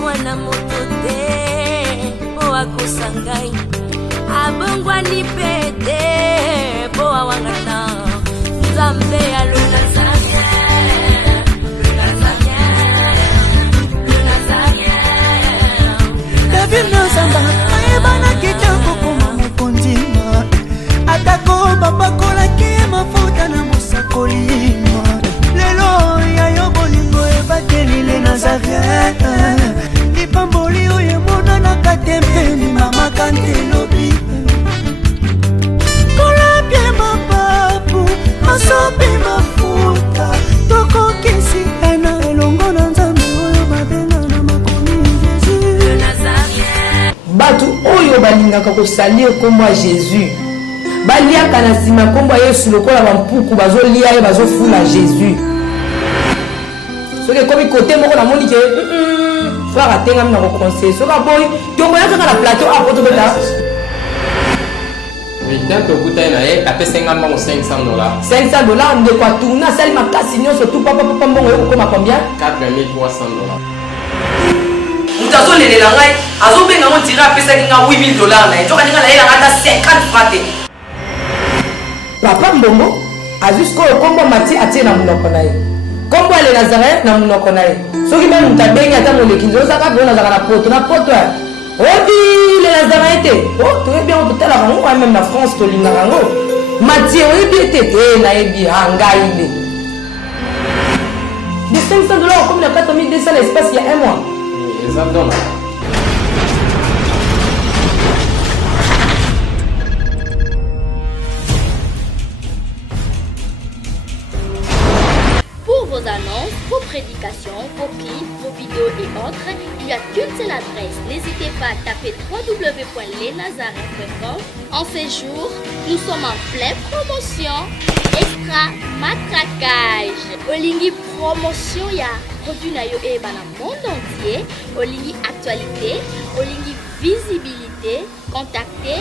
mwana motote po akosangai abongwa ni pete po awangata nzambe alona sanya David Nozamba ayebana kitoko kuma mukondima atako babakola ke mafuta na musakolima lelo ya yo bolingo ebateli le Nazareth lipamboli oyo mona na katempeni mama kantelobi kola pie mapapu masopi mafuta toko kisi ena elongo na nzambe oyo babenga na makomi Jésus batu oyo balingaka kosalir kombo ya Jésus baliaka na sima kombo ya Yesu lokola bampuku bazolia ye bazofula Jésus soki komi kote moko na moni ke frère atenga mina ko conseil soka boy to ko yaka na plateau apoto beta oui tant que kutai na ye apesenga mbango $500 $500 ndeko atuna sali makasi nyonso tout papa mbongo yo kokoma combien $4300 mutazo lelela ngai azobenga mo tira apesaki nga $8000 na ye toka ninga na ye ngata 50 francs papa mbongo ajusko kombo mati atie na munoko na ye kombo ale Nazareth na munoko na ye soki même mutabengi ata moleki nzosaka bona zaka na poto obi le Nazareth oh tu es bien au tala rango même na France to linga rango mati obi tete na yebi ngai ile de $500 comme na 4200 l'espace il y a un mois exactement. Pour vos annonces, vos prédications, vos clips, vos vidéos et autres, il n'y a qu'une seule adresse. N'hésitez pas à taper www.lenazareth.com. En ces jours, nous sommes en pleine promotion. Extra matraquage. Olingi promotion ya produit na yo e bana monde entier. Olingi actualité, Olingi visibilité. Contactez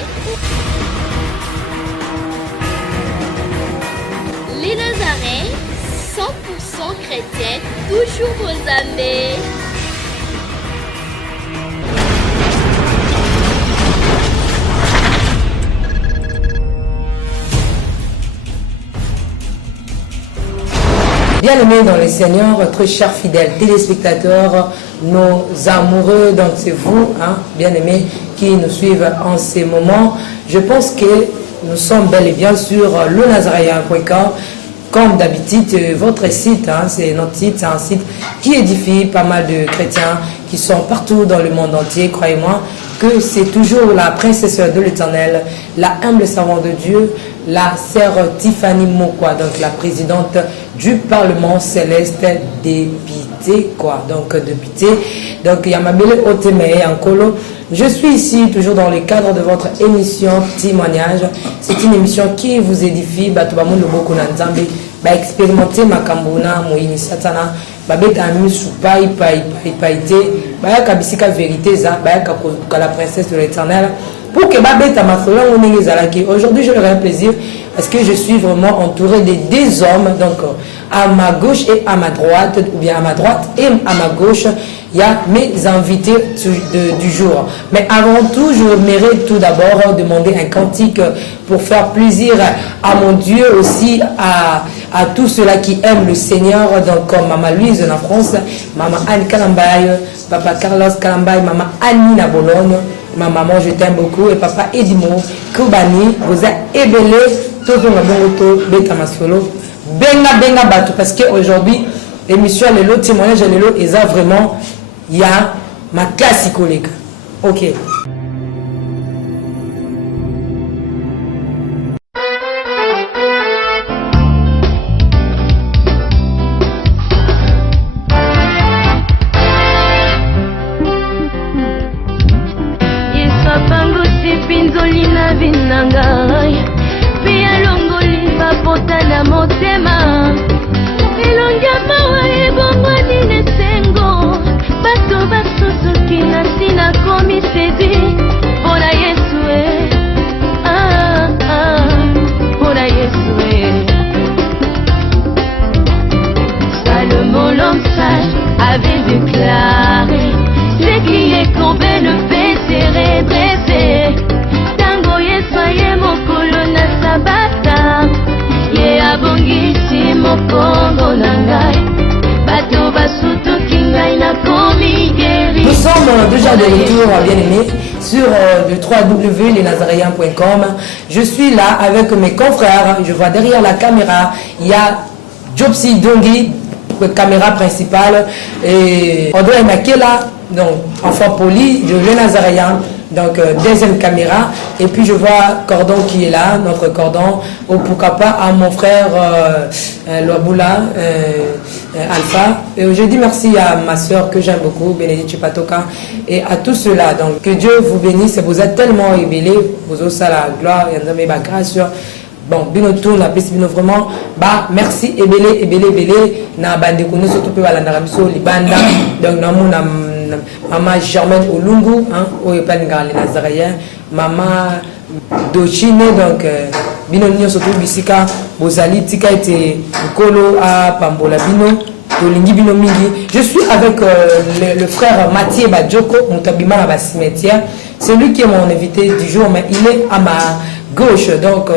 les Nazareth, 100% chrétienne, toujours aux amis. Bien-aimés dans le Seigneur, très chers fidèles téléspectateurs, nos amoureux d'entre vous, bien-aimés qui nous suivent en ces moments, je pense que nous sommes bel et bien sur lenazarien.com. Comme d'habitude, votre site, c'est notre site, c'est un site qui édifie pas mal de chrétiens qui sont partout dans le monde entier. Croyez-moi que c'est toujours la princesse de l'Éternel, la humble servante de Dieu, la sœur Tiffany Mokwa, donc la présidente du Parlement céleste député, donc député. Donc Yamabele Oteme Ankolo. Je suis ici toujours dans le cadre de votre émission Témoignage. C'est une émission qui vous édifie. Batubamundo Boko Nanzambe, ba expérimenter makambona moyini satana, ba beta misu pai paite, ba ya kabisika vérité za, ba ya la princesse de l'Éternel. Pour que ba beta mafola onenge zalaki. Aujourd'hui, je leur ai un plaisir parce que je suis vraiment entouré de deux hommes, donc à ma gauche et à ma droite, ou bien à ma droite et à ma gauche, il y a mes invités du jour. Mais avant tout, je mérite tout d'abord demander un cantique pour faire plaisir à mon Dieu, aussi à tous ceux-là qui aiment le Seigneur, donc comme Maman Louise en France, Maman Anne Kalambay, Papa Carlos Kalambay, Maman Annie na Bologne, ma maman je t'aime beaucoup, et Papa Edimo Koubani, vous êtes ébélé, tout le monde beta masolo, benga batou, parce qu'aujourd'hui, l'émission Lelo témoignage Lelo est vraiment, il y a ma classique collègue. Ok. Komi sedi obongisi mokongo na ngai bato basutuki ngai nakomi guéri. Nous sommes déjà de retour, bien aimés, sur le www.lesnazaréens.com. Je suis là avec mes confrères. Je vois derrière la caméra, il y a Jobsi Dongi, caméra principale, et Audrey Makela, donc enfant poli, de Les Nazaréens, donc deuxième caméra. Et puis je vois Cordon qui est là, notre Cordon, ou pourquoi pas à mon frère Loaboula Alpha. Et je dis merci à ma soeur que j'aime beaucoup, Bénédicte Chipatoka, et à tous ceux-là. Donc que Dieu vous bénisse, vous êtes tellement révélés, vous avez la gloire, et la grâce. Bon, bino tour la pesi bino vraiment bah merci ebele na bande kono surtout pe balanda biso libanda donc na mona maman Germaine Olungu hein o epa ngala les Nazaréens maman Dochine donc bino nyo surtout bisika bozali tika ete kolo a pambola bino tolingi bino mingi. Je suis avec le frère Mathieu Badjoko mutabima na ba cimetière. C'est lui qui est mon invité du jour, mais il est à ma gauche donc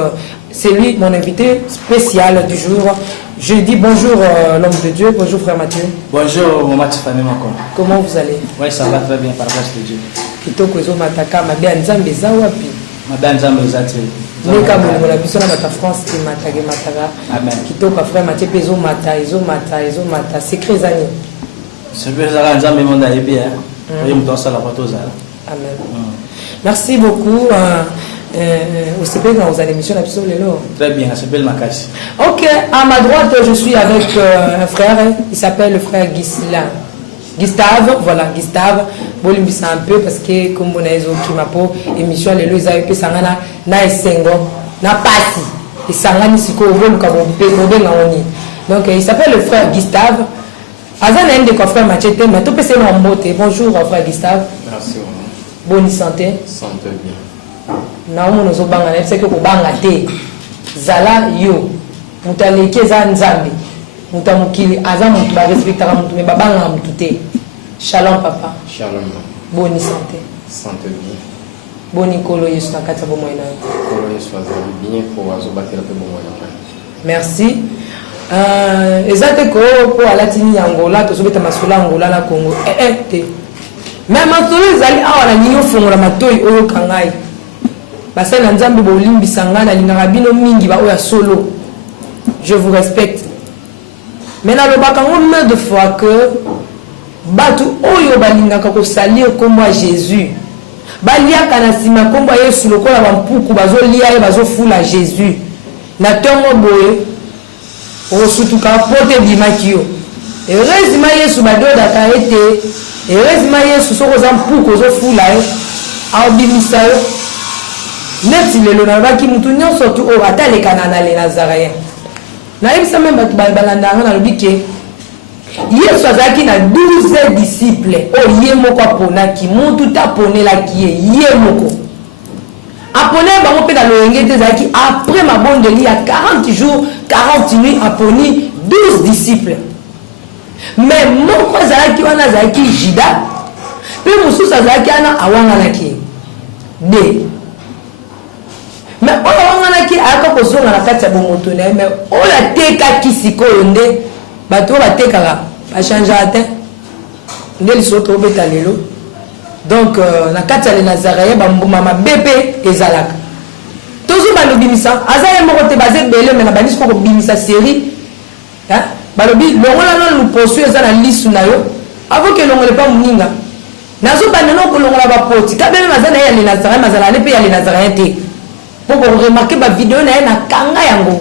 c'est lui mon invité spécial du jour. Je dis bonjour l'homme de Dieu, bonjour frère Mathieu. Bonjour maman Tiffany Makon. Comment vous allez? Oui, ça va très bien par la grâce de Dieu. Kitoko ezo mataka mabe nzambe za wapi? Mabe nzambe zati. Neka mo la biso na bata France qui mataka. Amen. Kitoko frère Mathieu pezo mata secret zani. C'est bien ça nzambe monde ayebi hein. Oui, me doit ça la photo ça. Amen. Merci beaucoup. Vous savez dans vos émissions absolument. Très bien, ça s'appelle Makasi. Ok, à ma droite, je suis avec un frère, il s'appelle le frère Gustave, voilà, Gustave. Bon, il me dit un peu parce que comme on a eu ma peau, émission, les lois, ils ont sangana, na esengo, na pasi, et sangani siko, bon, comme on donc, il s'appelle le frère Gustave. Azan a un des frères Machete, mais tout peut se l'emboter. Bonjour, frère Gustave. Merci. Bonne santé. Santé bien. Na umu nozo banga na epseke ko banga te zala yo mutaleke za nzambe mutamukili aza mutu ba respectera mutu me babanga mutu te. Shalom papa. Shalom. Bonne santé. Santé bien. Boni kolo yesu na kata bo moina. Kolo yesu azali bien pour azobatela pe bo moina. Merci. Ezate ko po alatini Angola to sobeta masula Angola na Congo. Te. Mais masolo ezali awa na nyinyo fongola matoi oyo kangai. Basa na nzambe bolimbi sangana lingaka bino mingi ba oya solo. Je vous respecte. Mais na lobaka ngombe de fois que batu oyo balingaka ko salir comme moi Jésus. Baliaka na sima kombo Yesu lokola bampuku bazolia ye bazofula Jésus. Na tongo boye osutuka pote bimakio. Heureusement Yesu badoda ka ete heureusement Yesu soko za mpuku zofula ye. Aobimisa yo. Neti lelo na baki mutu nyonso tu o ataleka na les Nazaréens. Na ibisa même batu balanda na lobike. Yesu azaki na 12 disciples. O ye moko aponaki mutu taponela ki ye moko. Apone bango pe na loyenge te zaki après ma bonde li ya 40 jours, 40 nuits aponi 12 disciples. Mais moko azaki wana zaki Jida. Pe mususu azaki ana awanga laki. De mais on a qui a encore besoin de la carte de mon mais on a teka qui s'y colle, bateau la teka a changé à terre. N'est le saut au bétalelo. Donc, la carte de Nazaréens, ma bébé et Zalak. Toujours dans le bimisa, Azaïa Morote basé belé, mais la banisse pour bimisa série. Balobi, l'on nous poursuit dans la liste na yo, avant que l'on ne pas mouninga. Nazo banano que l'on va porter. Quand même, Mazana et les Nazaréens, Mazana ne paye les Nazaréens. Pour remarquer ma vidéo na kanga yango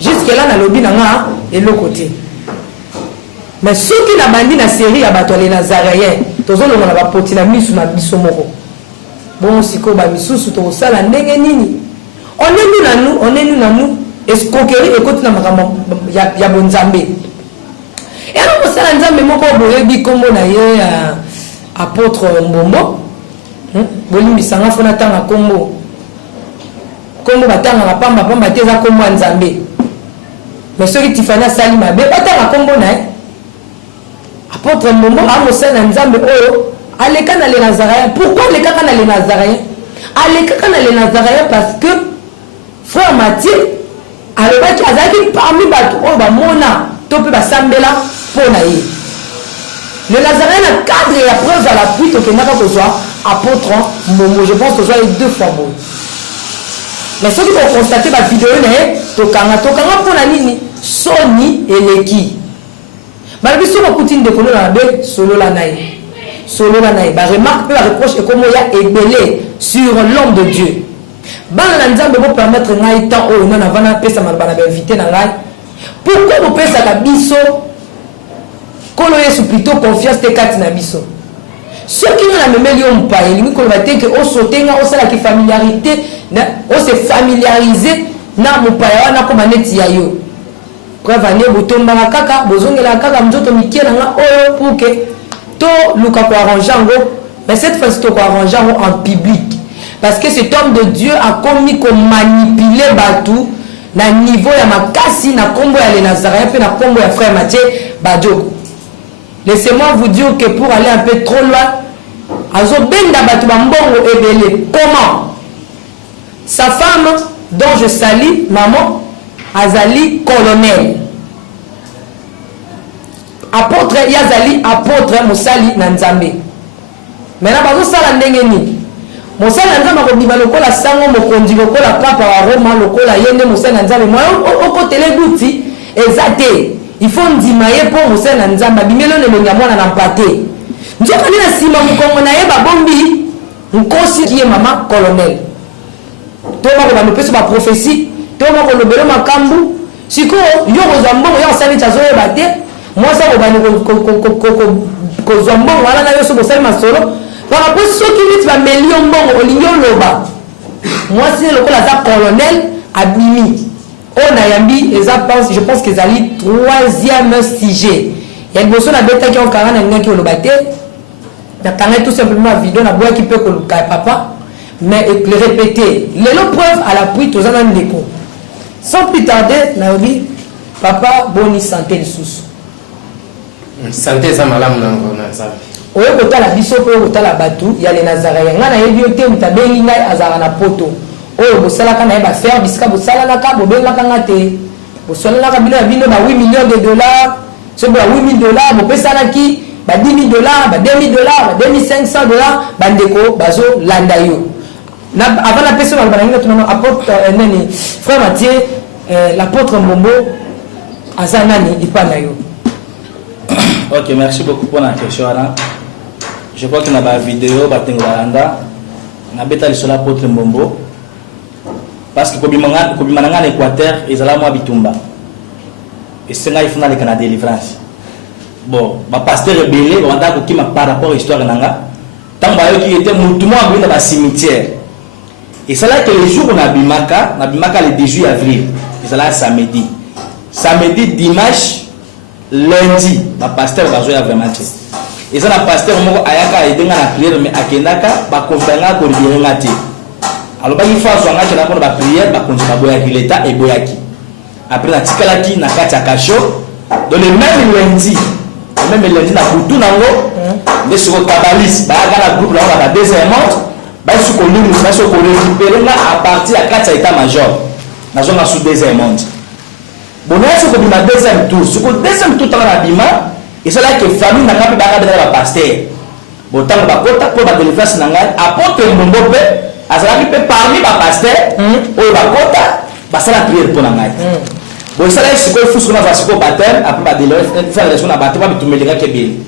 jusque là na lobby na nga et l'autre côté mais ceux qui na bandi na série ya bato les Nazaréens tozo longa na ba poti na misu na biso moko bon siko ba misusu to sala ndenge nini on est nous na nous escroquerie et côté na makambo ya bonzambe et alors sala nzambe moko boyebi kombo na ye apôtre Mbombo bolimbi sanga fona tanga kombo comme batanga la pamba teza comme nzambe mais ceux qui tifana sali mabe batanga kombo na apôtre Mbombo amosana nzambe oyo aleka na les Nazaréens. Pourquoi aleka na les Nazaréens? Aleka na les Nazaréens parce que frère Mathieu alobaki azalaki parmi bato oyo bamona to mpe basambela mpo na ye. Le Nazaréen a cadre et la preuve à l'appui que n'a pas besoin apôtre Momo. Je pense que soit les 2 fois bon. Mais ceux qui vont constater la vidéo tokanga pour la nini Sony et Leki. Malgré ce qu'on continue de connaître la belle solo la naï. Solo la naï. Bah remarque la reproche et comment il y a ébellé sur l'homme de Dieu. Bah la nzambe pour permettre naï tant oh non avant na pesa malbana invité na naï. Pourquoi vous pesa ka biso? Kolo yesu plutôt confiance te kati na biso. Ceux qui ont la même lion pas, ils nous colmatent que au sauter na au sala qui familiarité na au se familiariser na mupaya na comme neti ya yo. Preuve ane botomba na kaka bozongela kaka mzoto mikiela nga oyo pour que to luka ko arranger ngo, mais cette fois-ci to ko arranger en public parce que cet homme de Dieu a commis qu'on manipuler batou na niveau ya makasi na kombo ya les Nazaréens pe na kombo ya frère Mathieu Badjo. Laissez-moi vous dire que pour aller un peu trop loin, Azobenda Batubambongo Ebele, comment sa femme, dont je salue, maman, Azali colonel. Apôtre Yazali, apôtre Moussali Nanzambe. Maintenant, Bazo Sala Ndengeni. Moussali Nanzambe Robima Lokola Sango, Mokondi Lokola Papa Roma, Lokola Yende Moussali Nanzambe. Moi, au côté les bouti, exacté. Il faut ndimaye pour Moussa na nzamba bimelo ne monyamona na mpate njoka nina sima mukongo na yeba bombi nkosi qui est maman colonel to mako ba peso ba prophétie to mako lobelo makambu siko yo kozambongo yo sali chazo yeba te moi ça ko bani ko zambongo wala na yo so sali masolo par rapport soki vite ba million mbongo olinyo loba moi c'est le kola za colonel abimi. On a yambi, je pense qu'ils allaient 3e sujet. Il y a une personne qui ont 40 ans qui ont le battu. Il y a tout simplement une vidéo qui peut que le papa, mais le répéter. Les preuves à l'appui, tous en déco. Sans plus tarder, Naomi, papa, bonne santé de sous. Santé, ça m'a l'âme, ça. Oui, quand la biso, quand la batou, il y a les Nazaréens. Il y a les biotés, il y a les Nazaréens, Azarana poto. Oh, bosala kana eba faire bisika bosala naka bobenga kanga te bosala naka bino bino ba 8 millions de dollars c'est ba 8 000 dollars bopesa naki ba 10 000 dollars ba 2 000 dollars ba 2500 dollars bandeko bazo landa yo na avant la personne ba nanga tunana apôtre nani frère Mathieu l'apôtre Mbombo azanani ipana yo. OK, merci beaucoup pour la question là. Je crois que na ba vidéo ba tengolanda na beta sur l'apôtre Mbombo. Parce que Kobimananga en Équateur, ils allaient à Bitumba. Et c'est là qu'il faut aller à la délivrance. Bon, le pasteur est belé, par rapport à l'histoire de Nanga. Tant qu'il était tout le monde dans le cimetière. Et c'est là que les jours où on a Bimaka le 18 avril, ils allaient samedi. Samedi, dimanche, lundi, le pasteur va jouer vraiment. Et ça, le pasteur a aidé à la prière, mais à Kenaka, il va conférer à Kobimananga. Alors il faut que la prière va continuer à boyaki l'état et boyaki. Après la tikalaki na katia kacho dans le même lundi na kutu nango les sur kabalis ba la groupe là on a deuxième monte ba su ko lulu ba su ko récupérer là à partir à katia état major na zone sous deuxième monte. Bon là c'est comme la deuxième tour sur le deuxième tour dans la bima et c'est là que famille na kapi ba la pasteur. Bon tant ba kota pour ba délivrance na ngai apôtre Mbombo azalaki pe parmi ba pasteur oyo bakota basala prière pour ngai bon ça là siko fusu na vasiko baptême après ba délivrance faire les na baptême ba bitumelinga kebeli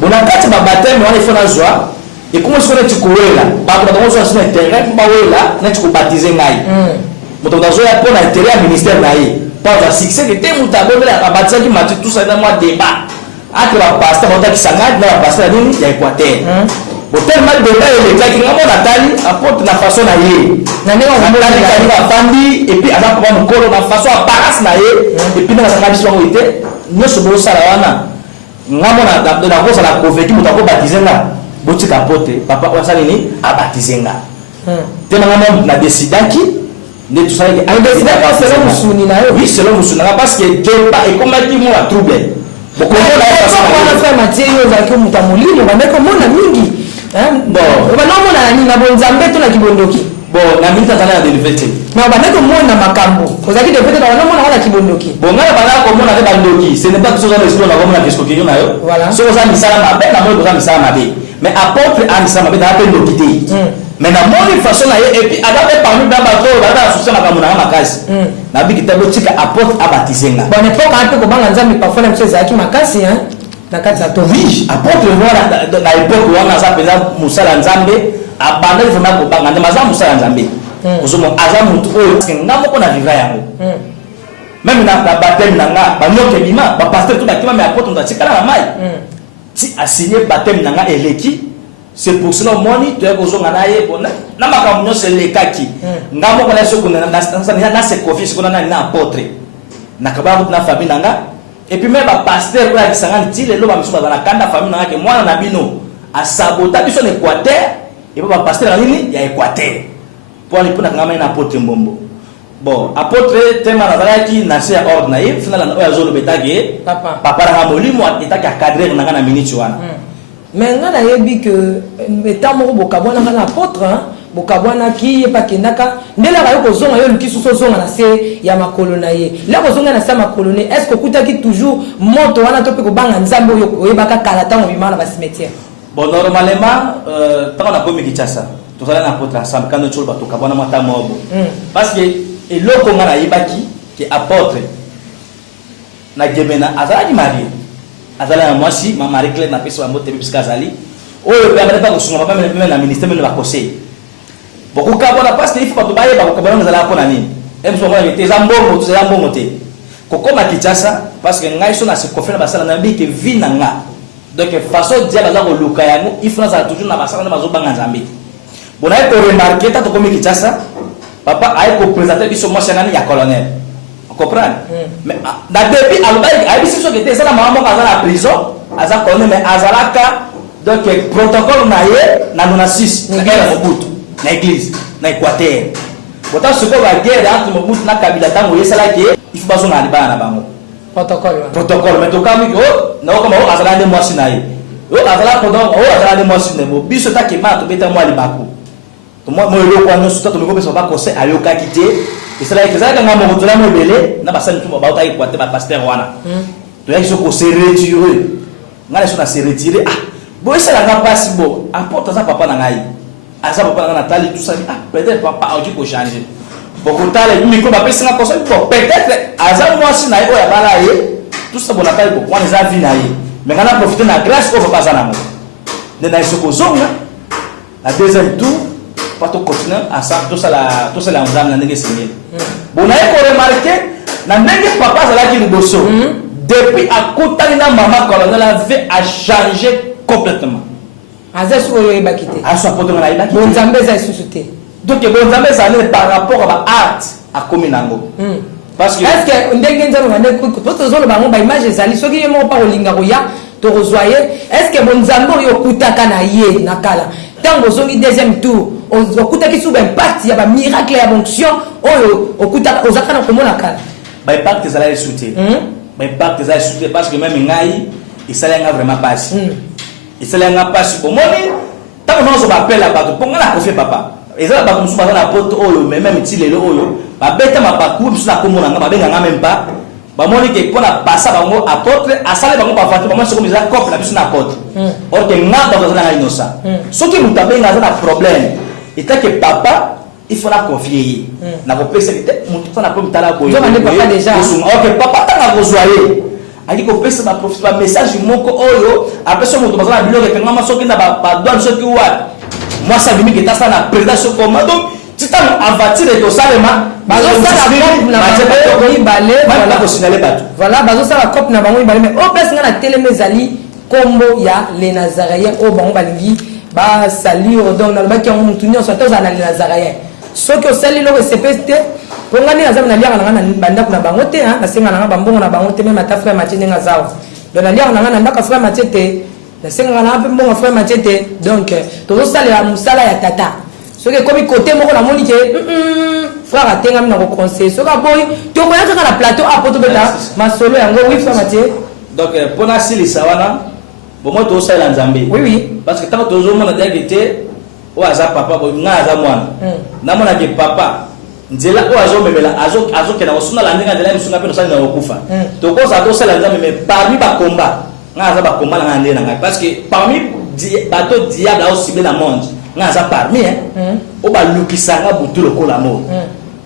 bon na kati ba baptême on ifona joie et comment siko na tikuwela ba ko na so na terrain ba wela na tiku baptiser ngai moto dazo ya pour na intérêt ministère na ye pas za succès que te mutabo la baptiser ki matu tout ça dans moi débat ate ba pasteur on ta kisanga na pasteur nini ya Équateur. Bon, tellement de détails, les gars qui n'ont pas Nathalie apportent la façon à y et puis à la façon à paras et puis dans la tradition où était, nous sommes au Salawana. Nous avons la rose à la convaincue, nous avons baptisé là. Bouti capote, papa Wasalini a baptisé là. Tellement la décidé qui de tout ça. On décide selon Moussounina. Oui, selon Moussounina, parce que Dieu et comment il m'a troublé. Bon, frère Mathieu, il a mingi. Bon, on a nani na bonzambe to na kibondoki. bon na minute azala ya delivery te mais bana to mona makambo ozaki de peut-être on mona wana kibondoki bon ngala bana ko mona ke bandoki ce n'est pas que ça dans l'histoire na ko mona kesko kinyo nayo voilà so ça misala mabe na mo ko misala mabe mais apôtre a misala mabe da pe ndokité mais na moni façon na et puis adabe parmi ba ba to ba da souci makambo na makasi na biki tabo tika apôtre a baptisé nga bon époque un peu ko banga nzambe parfois na mse zaki makasi hein na kati ya to oui apôtre voilà na époque wana za peza musala nzambe abanda vraiment ko banga ndema musala nzambe ozomo aza mutu oyo ngamo ko na vivra yango même na baptême na nga ba nyoke bima ba pasteur tout bakima mais apôtre ndatikala na mai ti a signé baptême na nga eleki c'est pour cela moni tu es kozonga na ye bona na makambo nyonso elekaki ngamo ko na soko na se confier siko na apôtre na kababa na famille na nga et puis même ba pasteur ko ya kisangani ti lelo ba miso ba na kanda famille na nga ke mwana na bino a sabota biso na Équateur et ba pasteur na nini ya Équateur pour aller pour na ngama na apôtre Mbombo bon apôtre tema na zalaki na se ordre na ye final na oya zolo betage papa na molimo etaki cadrer na ngana minute wana mais nga na yebi que état moko bokabwana nga na apôtre bokabwana ki pa kendaka ndela ka yoko zonga yo lukisu so zonga na se ya makolo na ye la ko zonga na sa makolo ne est-ce que kutaki toujours moto wana to pe ko banga nzambo yo oyebaka kala tango bimana ba cimetière bon normalement tant na komi Kinshasa to sala na apôtre ensemble quand nous ba to kabwana mata mobo parce que eloko nga na yebaki ke apôtre na gemena azalaki marié azala moi si ma Marie Claire na pesa mbote biska azali oyo pe amana pa kusunga pa même na ministère même ba conseil beaucoup kabona parce que il faut pas to baye ba ko kabona zala pona nini em so ngala te zambongo to zambongo te kokoma Kinshasa parce que ngai so na se confie na basala na bi ke vi na nga donc façon dia baza ko luka yango il faut na toujours na basala na bazobanga nzambe bona ko remarquer ta to komi Kinshasa papa ay ko présenter biso moi nani ya colonel comprendre mais na depuis alobaki abisi so que te sala mama ka za la prison aza colonel mais azalaka donc protocole na ye na 96 na guerre Mobutu na église na Équateur bota soko ba guerre entre Mobutu na Kabila tango yesala ke il faut bazonga libana na bango protocole mais to kami ko na ko ma azala de moi sinaye o azala ko donc o azala de moi sinaye biso ta ke ma to beta moi libako to moi le ko no suta to me ko beso ba conseil ayoka kité et cela que ça quand on retourne au belé na basani tout ba utai kwa te ba pasteur wana to yaki soko se retirer ngale so na se retirer bo ça la nga passe bo apporte ça papa na ngai asa papa na Nathalie tout ça peut-être papa a dû ko changer beaucoup tale mi ko ba pesa na conseil bon peut-être asa moi si na yo ya bala ye tout ça bon Nathalie ko kwa za vie na ye mais ngana profiter na grâce ko papa za na mo de na soko zonga la deuxième tour pas to continuer à ça tout ça la nzambe na ndenge singeli bon na ko remarquer na ndenge papa za la ki liboso depuis akutani na mama colonel la vie a changé complètement aza so yo ebakité a so poto na ibaki bon nzambe za susuté donc bon nzambe ça n'est par rapport à art à kominango parce que est-ce que ndenge nzambe na ko to zo lo bango ba image ezali soki yemo pa olinga ko ya to rezoyer est-ce que bon nzambe yo kutaka na ye na kala tango zongi deuxième tour okutaki sous impact ya ba miracle ya onction oyo okutaka ozaka na komona kala ba impact ezala esouté ba impact ezala esouté parce que même ngai isalenga vraiment passe isalenga passe bon moni tango non so ba appelle la bato ponga na confier papa ezala bato musu ba na poto oyo même ti lelo oyo ba beta mabaku musu na komona nga ba benga nga même pas ba moni ke pona passa bango apôtre asale bango ba fatu ba mo soko miza cop na biso na apôtre or que nga ba na innocent soki mutabenga za na problème et que papa il faut la confier na ko pesa que mutu na ko mutala boyo papa déjà OK papa tanga ko zoyer ali ko pesa ba profite ba message moko oyo après so mutu bazala biloko ke ngama soki na ba douane soki wa moi ça bimi que ta ça na prédation comme donc tu t'as avanti de to salema bazo sala cop na bango ibale voilà ko signaler bato voilà bazo sala cop na bango ibale mais au place ngana telemezali kombo ya les nazaréens au bango balingi ba salir donc na ba ki on mutu nyonso to za na les nazaréens soki osali loko sepeste pongani azam na liaka na banda kuna bango te na senga na bambongo na bango te même ata frère Mathieu ndenga zawa donc na liaka na ndaka frère Mathieu te na senga na mbongo frère Mathieu te donc to sala ya musala ya tata soki komi côté moko na moni ke frère atenga na ko conseil soka boy to ko yaka na plateau apoto beta masolo yango oui frère Mathieu donc pona sili sawana bon moi to sala nzambe oui parce que tant que to zo mona diagité o aza papa ko nga aza mwana na mona ke papa nzela o azo memela azo kena osuna la ndinga ndela misunga pe no sala na okufa to ko za to sala nzambe mais parmi ba combat nga aza ba combat na ndena nga parce que parmi bato diable au cible na monde nga aza parmi o ba lukisanga butu lokola mo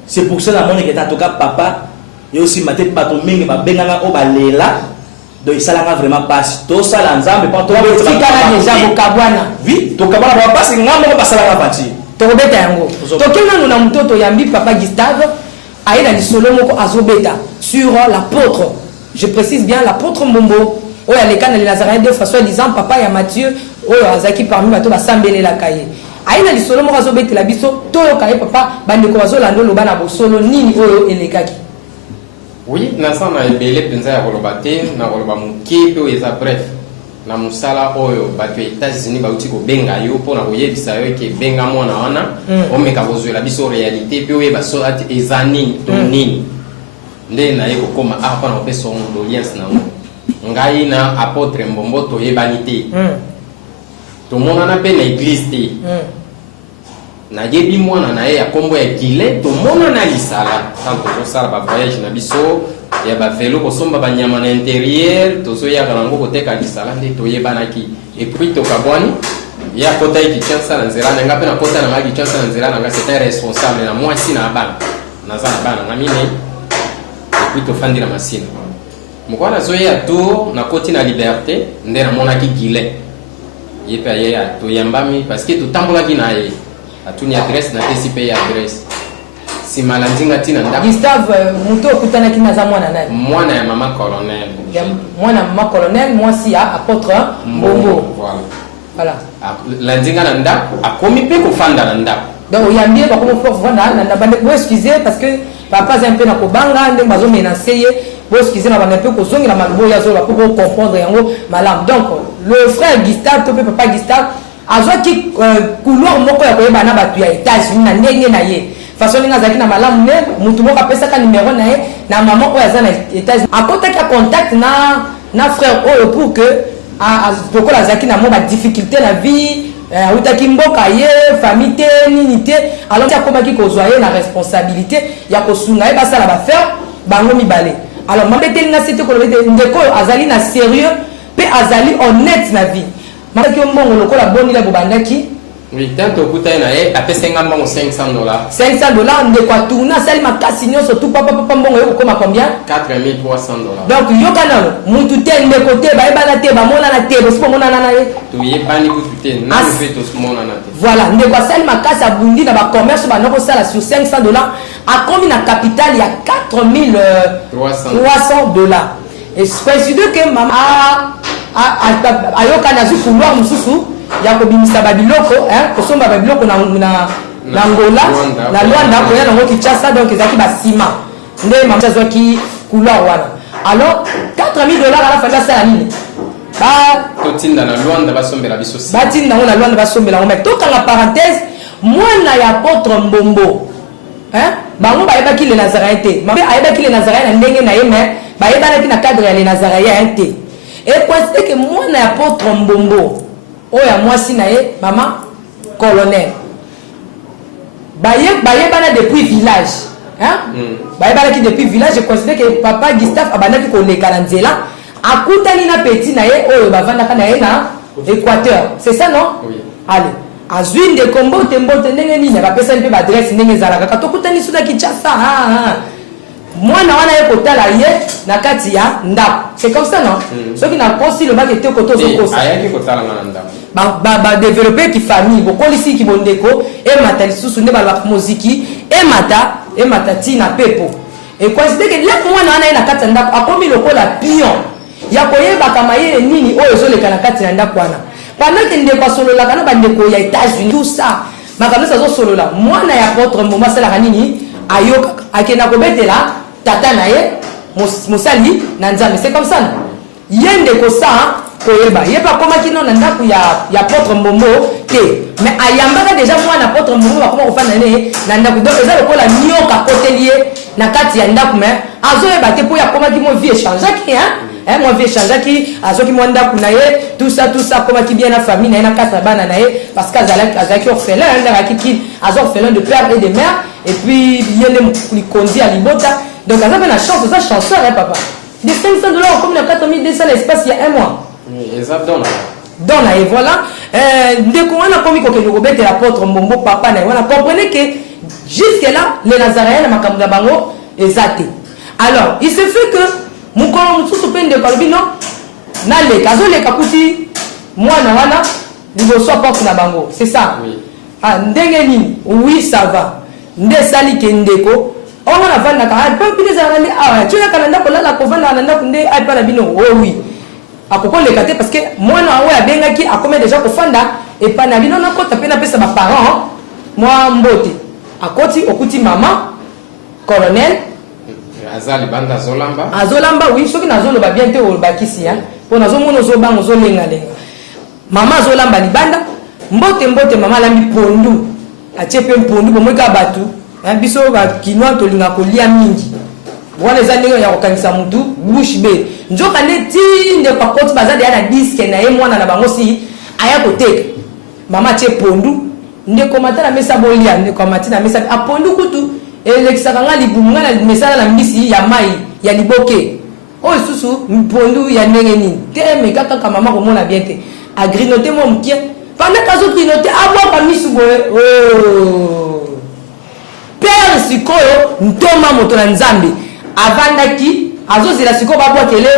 c'est pour cela mon que tatoka papa et aussi maté bato mingi ba benganga o ba lela donc ça là vraiment passe tout ça là nzambe pas to tikala déjà bokabwana oui to kabana ba passe ngamo ba sala ngapati to beta yango to kenga na mtoto yambi papa Gustave aïda lisolo moko azobeta sur l'apôtre, je précise bien l'apôtre Mbombo oyo aleka na Nazareth de François disant papa ya Mathieu oyo azaki parmi bato basambele la kaye aïda lisolo moko azobeta la biso to kaye papa bandeko bazolanda loba na bosolo nini oyo elekaki. Oui, nasa na ebele penza ya koloba te na koloba moke pe oyo eza bref na musala oyo bato ya États-Unis bauti kobenga yo mpona koyebisa yo ke benga mwana wana omeka kozwela biso réalité pe oyeba so ati eza nini to nini nde naye kokoma awa mpona kopesa ondoliance nango ngai na apôtre Mbombo toyebani te tomonana mpe na église te nayebi mwana na ye ya kombo ya Gile tomonana lisala tanto tozosala bavoyage na biso ya bavelo kosomba banyama na intérieur tozoyaka nango koteka lisala nde toyebanaki epuis tokabwani ya kota ye Kinshasa na nzela nanga mpe na kota nanga Kinshasa na nzela nanga c'est un responsable na mwasi na bana naza na bana na mine epuis tofandi na masina mokwa nazoyeya to na koti na liberté nde namonaki Gile ye mpe ayeya toyambami parce que totambolaki na ye atuni adresse na TCP ya adresse sima la ndinga tina ndako Gustave muto okutana kina za mwana nani mwana ya mama colonel mwana mama colonel mwasi ya apôtre Mbombo voilà la ndinga na ndako akomi pe kofanda na ndako donc oyambie ba komo fofanda na bande ko excuser parce que papa za mpe na kobanga ndenge bazo menacer bo excuser na bande pe ko zongi na mabo ya zo pour comprendre yango malam donc le frère Gustave to pe papa Gustave azwaki couloir moko ya koyeba na bato ya États-Unis na ndenge na ye façon ninga zaki na malamu ne mutu moko apesaka numéro na ye na maman oyo aza na États-Unis akotaki contact na frère oyo pour que tokola azaki na mo ba difficulté na vie utaki mboka ye famille te nini te alors akomaki kozwa ye na responsabilité ya kosunga ye basala bafaire bango mibale alors mambeteli nga sete kolobete ndeko azali na sérieux pe azali honnête na vie Maraki mbongo lokola boni la bobandaki. Oui, tant au kuta na ye apesenga mbongo $500. $500 ndeko tourna sali makasi nyonso tout papa mbongo yo koma combien? $4,300. Donc yo kanalo mutu te ndeko te ba ebana te ba mona na te bo mona na ye. To ye bani kutu te na fait to mona na te. Voilà, ndeko sali makasi abundi na ba commerce ba noko sala sur $500 a komi na capital ya $4,300. Et c'est précisé que maman ayoka na zu couloir mususu ya kobimisa babiloko kosomba babiloko na Angola na Luanda ko ya nango Kinshasa donc ezaki basima nde mama azwaki couloir wana alors $4,000 ala fanda sala nini totinda na Luanda basombela biso si batinda na Luanda basombela ngo mais tokanga parenthèse mwana ya apôtre Mbombo bango bayebaki le Nazareth te mabe ayebaki le Nazareth na ndenge na ye mais bayebanaki na cadre ya le Nazareth te. Et c'est que moi na apôtre Mbombo oya mwasi na ye mama colonel baye bana depuis village baye bana ki depuis village. Je considère que papa Gustave abanaki ko lekala nzela akutani na petit na ye oyo bavandaka na ye na Équateur, c'est ça non? Oui. Allez azwinde kombo tembote ndenge nini bapesa mpe ba adresse ndenge zalaka katokutani suna Kinshasa mwana wana ye kotala ye na kati ya ndako. C'est comme ça non? Soki na kosi le baki te koto zo kosa ayaki kotala na ndako ba développer ki famille bokolisi ki bondeko e mata lisusu nde ba muziki e mata tina pepo et considère que la mwana wana ye na kati ya ndako akomi lokola pion ya koyeba kama ye nini oyo zoleka na kati ya ndako wana pendant que ndeko solola kana bandeko ya États-Unis tout ça makamisa zo solola mwana ya apôtre Mbombo sala nini ayoka akena kobetela tata na ye musali na nzambe. C'est comme ça yende ko sa koyeba yeba koma kino na ndako ya apôtre Mbombo te mais ayambaka déjà mwana apôtre Mbombo bakoma kofana ne na ndako donc eza lokola nyoka kotelie na kati ya ndako mais azoyeba te po ya koma ki mo vie changer ki moi vie changeaki azoki mwanda kunaye tout ça comme qui bien la famille na quatre bana naye parce que azaki orphelin qui orphelin de père et de mère et puis yene likondi à libota donc azaki na chance ça chanceur hein papa de $500 comme na 4200 l'espace il y a un mois exact donne et voilà ndeko wana komi kokende kobete l'apôtre Mbombo papa na wana comprenez que jusque là les nazaréens na makambo na bango ezate alors il se fait que mukolo mususu pe ndeko alobi non naleka azoleka kuti mwana wana liboso porte na bango c'est ça oui. Ndenge nini oui ça va nde sali ke ndeko on a vanda ka pa pile za ngani tu ya kana ndako lala ko vanda na ndako nde ai pa na bino oh oui akoko leka te parce que mwana wa abengaki akome déjà ko fanda et pa na bino na kota pe na pesa ba parents moi mbote akoti okuti mama colonel azali banda azolamba oui soki nazoloba bien te olobakisi hein po nazomona ozobanga ozolengalenga mama azolamba libanda mbote mama alambi pondu atie pe mpondu bomweka batu biso bakinois tolinga kolia mingi wana eza ndenge ya kokanisa mutu bouche be nzoka neti nde pakoti baza deya na diske na ye mwana na bango si aya koteka mama atie pondu nde komata na mesa bolia nde komati na mesa apondu kutu elekisaka nga libumu nga na mesala na mbisi ya mai ya liboke oyo susu mpondu ya ndenge nini te meka kaka mama komona bien te agrinote mo mokie pendant kazogrinote abwaka misu boye père sikoyo ntoma moto na nzambe avandaki azozela sikoyo babwakele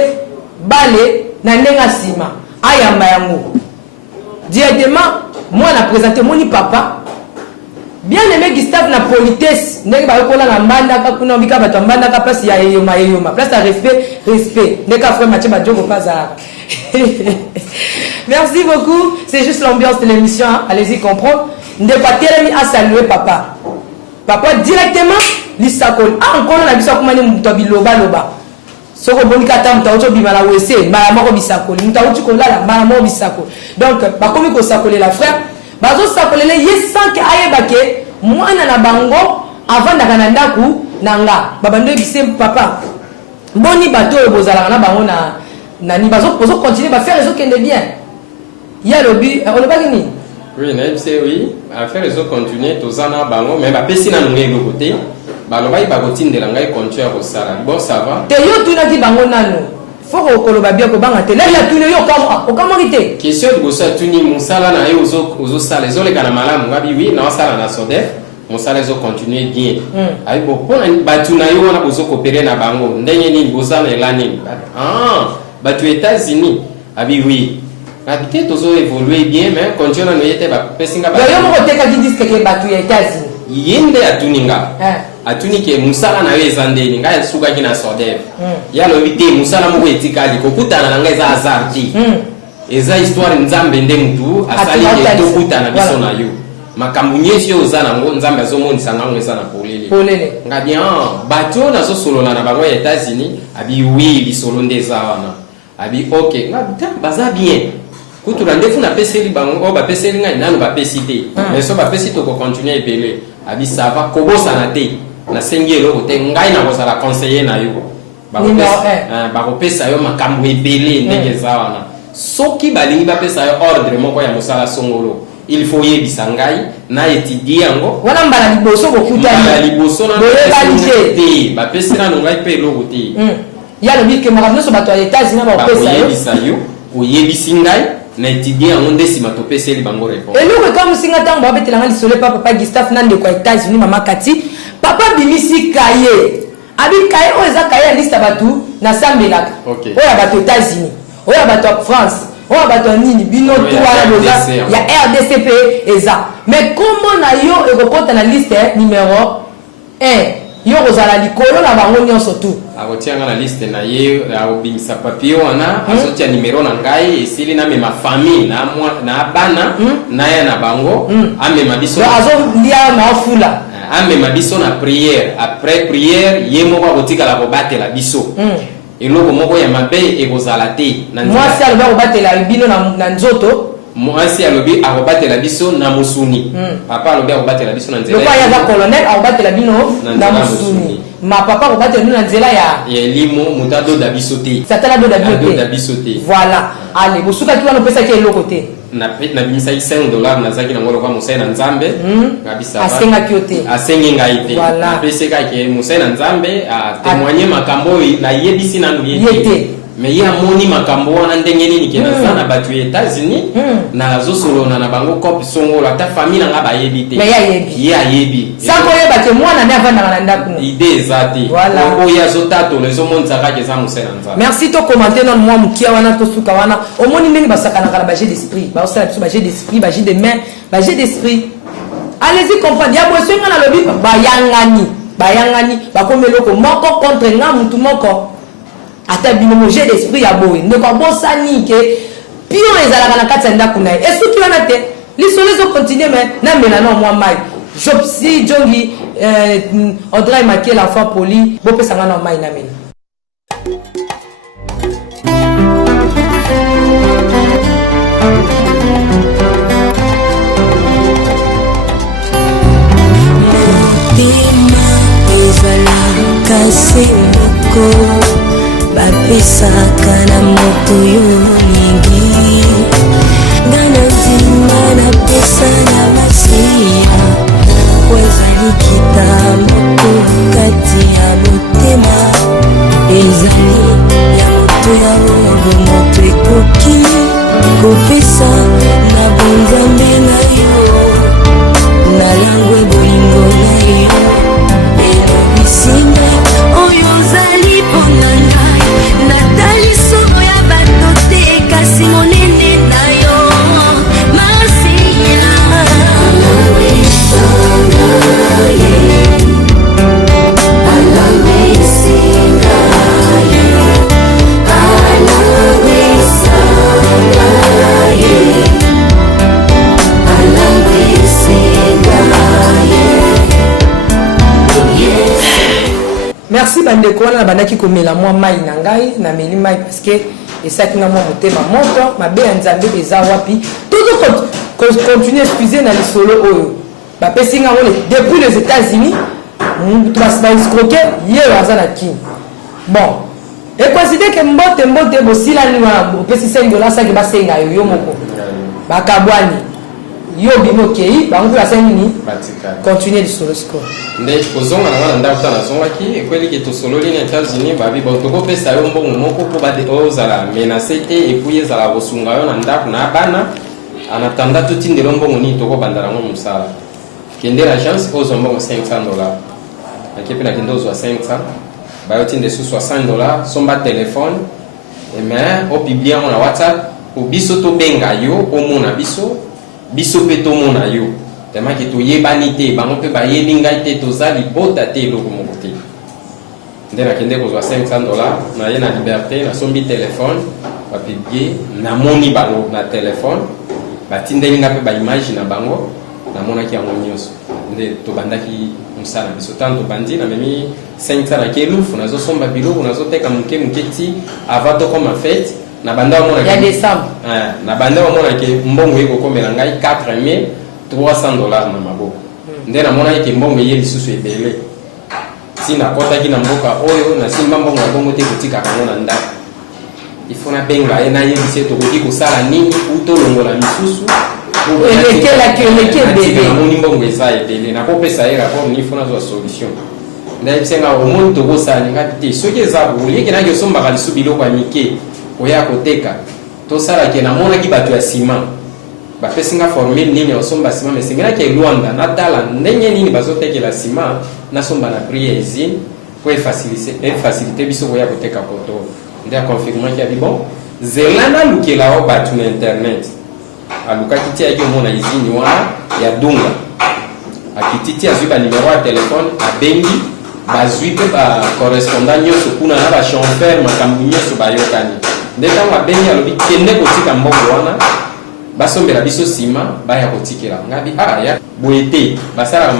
bale na ndenge nsima ayamba yango directement mwana présente moni papa bien aimé Gustave na politesse ndenge bakola na mbandaka kuna bika bato mbandaka place ya yoma place ya respect ndeka frère Mathieu Badjogo paza. Merci beaucoup, c'est juste l'ambiance de l'émission, hein? Allez-y comprendre. Ndeka teremi a saluer papa directement lisakol encore na biso kuma ni muto biloba soko bonika ta muto oto bimala wese mala moko bisakol muto oto kolala mala moko bisakol donc bakomi ko sakoler la frère bazo sakolele yesanke ayebake mwana na bango avant na ndaku nanga babando bise papa boni bato bozala na bango na ni bazo continuer ba faire les autres bien il y a le but on le pas ni oui c'est oui à faire les autres continuer tozana bango mais ba pesi na ngai le côté baloba ba kotindela ngai continuer ko sala bon ça va te yo tuna ki bango nano faut koloba bien ko banga te la ya tuna yo kama rite question de bossa tuni musala na yo ozo sala zo le kana malamu ngabi oui na sala na sodef musala zo continuer bien ay bo pona batuna yo na bozo coopérer na bango ndenye ni bozana elani batu États-Unis abi oui habité tozo évoluer bien mais continuer na yete ba pesinga ba yo mo teka ki disque ke batu ya États-Unis yende atuninga atuni ke musala na yo ezandeni nga suka kina sodef ya lo vite musala mo etikali kokutana na nga eza azarti eza histoire nzambe nde mutu asali ke tokutana biso na yo makambo nyesi yo ozana ngo nzambe azomonisa ngango eza na polele nga bien bato na zo solola na bango ya États-Unis abi oui lisolo ndeza wana abi OK nga baza bien kutura ndefu na peseli bango ba peseli nga nanu ba pesite mais so ba pesite ko continuer epele abi ça va kobosa na te na sengelo kote ngai na kozala conseiller na yo ba ko pesa yo makambo epele ndenge za wana soki balingi ba pesa yo ordre moko ya mosala songolo il faut yebisa ngai na étudier yango wana mbala liboso bokutani mbala liboso na te ba pesa na ngai pe lo kote ya le but que makambo so bato ya États-Unis ba pesa yo yebisa yo oyebisi ngai na étudier yango ndesima to pesa li bango réponse eloko kama singa tango babetelanga lisole papa Gustave na ndeko ya États-Unis mama Kati papa bimisi kaye abi kaye o eza kaye liste batu na sambelaka oya bato États-Unis oya bato France oya bato nini bino tu wala boza ya RDCP eza mais comment na yo ekokota na liste numéro 1 yo kozala likolo na bango nyonso tu akotianga na liste na ye obimisa papio wana azotia numéro na ngai esili na mema famille na bana na ya na bango amema biso azo lia na fula amema biso na prière après prière ye moko akotikala kobatela biso eloko moko ya mabe ekozala te moi si alba kobatela bino na nzoto mwasi alobi akobatela biso na musuni papa alobi akobatela biso na nzela le quoi yaza colonel akobatela bino na musuni ma papa akobatela bino na nzela ya elimo mutado da biso te satala do da biso te voilà allez bosuka ki wana pesa ki eloko te na bimisaki $5 nazaki nango lokwa mosai na nzambe ngabisa asengaki yo te asengi ngai te napesekaki mosai na nzambe atémoigne makambo oyo nayebisi nanu ye te mais ye amoni makambo wana ndenge nini ke naza na bato ya États-Unis nazosolona na bango kope songolo ata famille nanga bayebi te ye ayebi sako oyeba ke mwana nde avandaka na ndako ide eza te oyo azotatola ezomonisaka ke eza mosai na nzambe merci to commenter non mwa mokia wana tosuka wana omoni ndenge basakanaka na bajet d'esprit baosala biso bajet d'esprit bajet de main bajet d'esprit allez-y comprendre ya boesenga na lobi bayangani bakomi eloko moko contre nga mutu moko ata bino mo jet d'esprit ya boye ndeko bosani ke pio ezalaka na kati ya ndako na ye esuki wana te lisolo ezokontinue me namela na mwa mai jopsi jongi Audrey Makie la fois poli bopesanga na mai namela motema ezalaka se moko bapesaka na moto yo mingi nga na ndima napesa na masiya po ezali kita moko kati ya motema ezali ya moto ya oyo moto ekoki kopesa na bonzambe na yo na langwe bolingo na yo elobisinga oyo ozali mpona ngai natali somo ya bato te kasi monene na yo masina merci bandeko wana bandaki komela mwa mai na ngai nameli mai parce que esaki nga mwa motema moto mabe ya nzambe eza wapi tozo continue excuse na lisolo oyo bapesi nga ngo depuis les États-Unis baescroke ye aza na kini bon ekonsidere ke mbote bosilani wana opesi $5 saki basenga yo moko bakabwani yo bino okei bango mpe basali nini continue lisolo sikoyo nde kozonga na wana ndako ta nazongaki ekweli ke tosololi na États-Unis babi bon tokopesa yo mbongo moko mpo ozala menase te epuyi ezala kosunga yo na ndako na bana anatanda totindela mbongo nini tokobandala ngo mosala kende na agence ozwa mbongo $500 ake mpe nakende ozwa 500 bayotinde su $60 somba telefone mais opiblie yango na WhatsApp po biso tobenga yo omona biso mpe tomona yo temaki toyebani te bango mpe bayebi ngai te toza libota te eloko moko te nde nakende kozwa $500 naye na liberté nasombi telefone bapiblie namoni bango na telefone batindeli nga mpe baimage na bango namonaki yango nyonso nde tobandaki mosala biso ntango tobandi namemi 500 naki elufu nazosomba biloko nazoteka moke ti avant tokoma fete na banda ya décembre na banda omonaki mbongo ekokomela ngai $4,300 na maboko nde namonaki ke mbongo eye lisusu ebele si nakotaki na mboka oyo nasimba mbongo ya bongo te kotikaka yango na ndako ifo nabenga ye nayebisi tokoki kosala nini utolongola misusu namoni mbongo eza ebele nakopesa ye rapport ni ifo nazwa solution ndayebisenga omoni tokosala ningapi te soki eza boli ekenaki osombaka lisu biloko ya mike oya koteka tosalaki namonaki bato ya nsima bapesinga formule nini osomba nsima me esengelaki elwanda natala ndenge nini bazotekela nsima nasomba na prix ya usine po efacilite biso koya koteka koto nde aconfirmaki abi bon zela nalukela o bato na internet alukaki ti ayaki omona usine wana ya dunga akiti ti azwi banimero ya telefone abengi bazwi mpe bacorrespondant nyonso kuna na bachanfer makambo nyonso bayokani nde ntango abengi alobi kende kotika mbongo wana basombela biso nsima baya kotikela ngabi ya boye te basalaka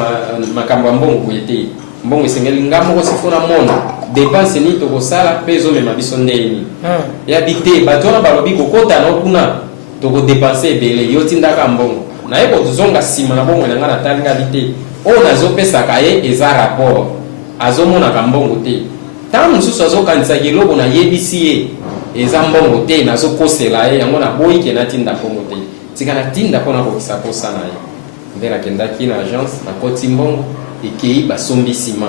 makambo ya mbongo boye te mbongo esengeli nga moko sifona mona dépense nini tokosala mpe ezomema biso ndeni yabi te bato wana balobi kokota na kuna toko dépenser ebele yo tindaka mbongo na ye kozonga sima na bongo na nga na talinga lite o nazo pesa kaye eza rapport azomona ka mbongo te tant mususu azokanisa keloko na yebisi ye eza mbongo te nazo kosela ye yango na boyi ke na tinda mbongo te tika na tinda pona ko kisa kosa na ye ndela kendaki na agence na koti mbongo ekei basombi sima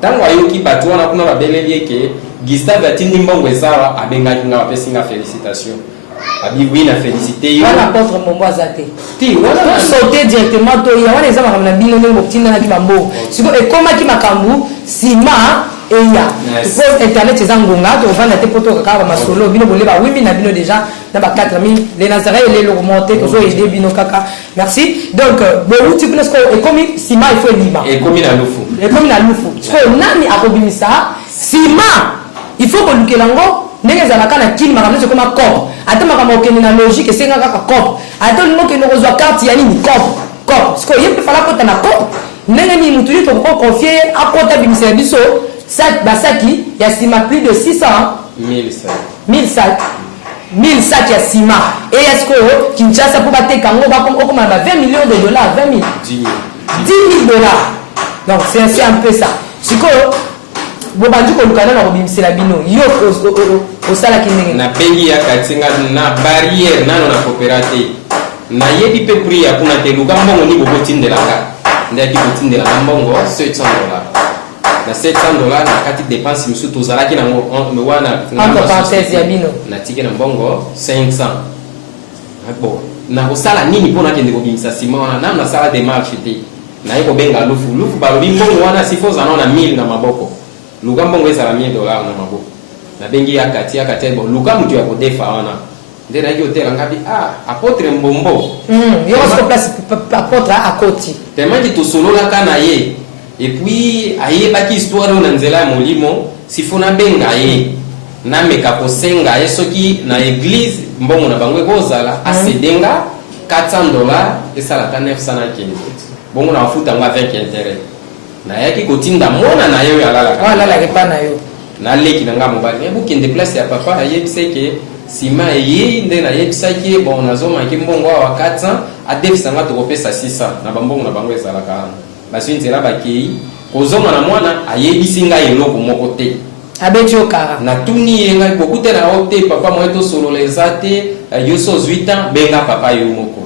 tango ayoki bato wana kuna babeleli eke Gustave atindi mbongo ezawa abengaki nga bapesi nga félicitation abi oui na félicité yo wana contre mbongo azate ti wana sauter directement to ya wana eza makambo na bino ndenge botinda na bambo siko ekomaki makambo sima eya pour internet eza ngonga to vanda te poto kaka masolo bino boleba 8000 na bino déjà na ba 4000 les Nazareth les remonter to zo aider bino kaka merci donc bon tu connais ce que ekomi sima il faut lima ekomi na lufu siko nani akobimisa sima il faut que lukelango ndenge ezalaka na kini makambo nyonso ekoma cop ata makambo okende na logique esengaka kaka cop ata olingo okende kozwa carte ya nini cop siko ye mpe fala kota na cop ndenge nini mutu nini tokoko confie akota bimisela biso basaki ya nsima plus de 1000 sacs ya nsima eya sikoyo kinshasa mpo bateka yango okoma na 20 millions de dollars 10 000 dollars donc c'est un peu ça sikoyo bobandi kolukana na kobimisela bino yo osalaki ndenge nabengi ya katinga na barrière nano na coopérative nayebi mpe prix ya kuna te luka mbongo ni bokotindelaka ndeyaki kotindelaka mbongo $700 na $700 na kati dépense misu tozalaki nango wana entre parenthèse ya bino natiki na mbongo 500 bon nakosala nini mpo nakende kobimisa nsima wana nano nasala démarche te naye kobenga lufu balobi mbongo wana sifo ozala na 1000 na maboko luka mbongo ezala $1000 na maboko nabengi ya kati bon luka mutu ya kodefa wana nde nayaki otela ngabi apôtre mbombo yo siko place apôtre akoti temaki tosololaka na ye epuis ayebaki histoire oyo na nzela ya molimo sifo nabenga ye nameka kosenga ye soki na église mbongo na bango ekozala asedenga $400 esalaka 900 na kende bongo na bafuta yango avec intérêt nayaki kotinda mwana na ye oyo alalaka epa na yo naleki na nga mobali ebokende place ya papa ayebiseke nsima eyei nde nayebisaki bon nazomaki mbongo awa 400 adefisanga tokopesa 600 na bambongo na bango ezalaka wana baswi nzela bakei kozonga na mwana ayebisi ngai eloko moko te abeti yo kara natuni ye ngai bokute na yo te papa moye tosolola eza te yo so 8 ans benga papa yo moko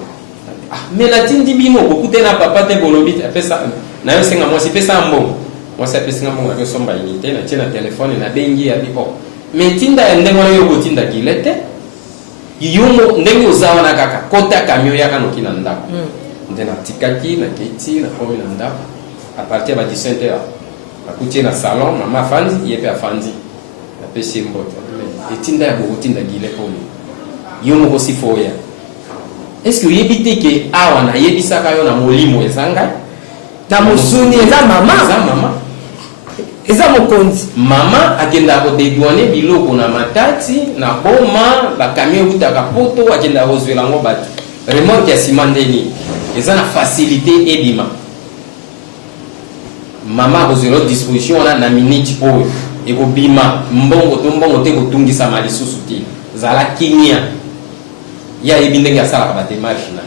me natindi bino bokute na papa te bolobi apesa na yo senga mwasi pesa mbongo mwasi apesinga mbongo na yosomba unité natie na telefone nabengi abi me tinda ya ndenge wana yo kotinda kile te yumo ndenge oza wana kaka kota camion yaka noki na ndako nde natikaki naketi nakomi na ndako apartir ba 17h nakutie na salon mama afandi ye mpe afandi napesi ye mbote etinda ya bokotinda gile poni yo moko sifoya eske oyebi te ke awa nayebisaka yo na molimo eza ngai na mosuni eza mama eza mokonzi mama akendaka kodedwane biloko na matati na boma bakamio ekutaka poto akendaka kozwela yango bato remorke ya nsima ndeni eza na facilité ebima mama akozwela disposition wana na minute oyo ekobima mbongo te kotungisama lisusu te zala kinia ya yebi ndenge asalaka bademarshe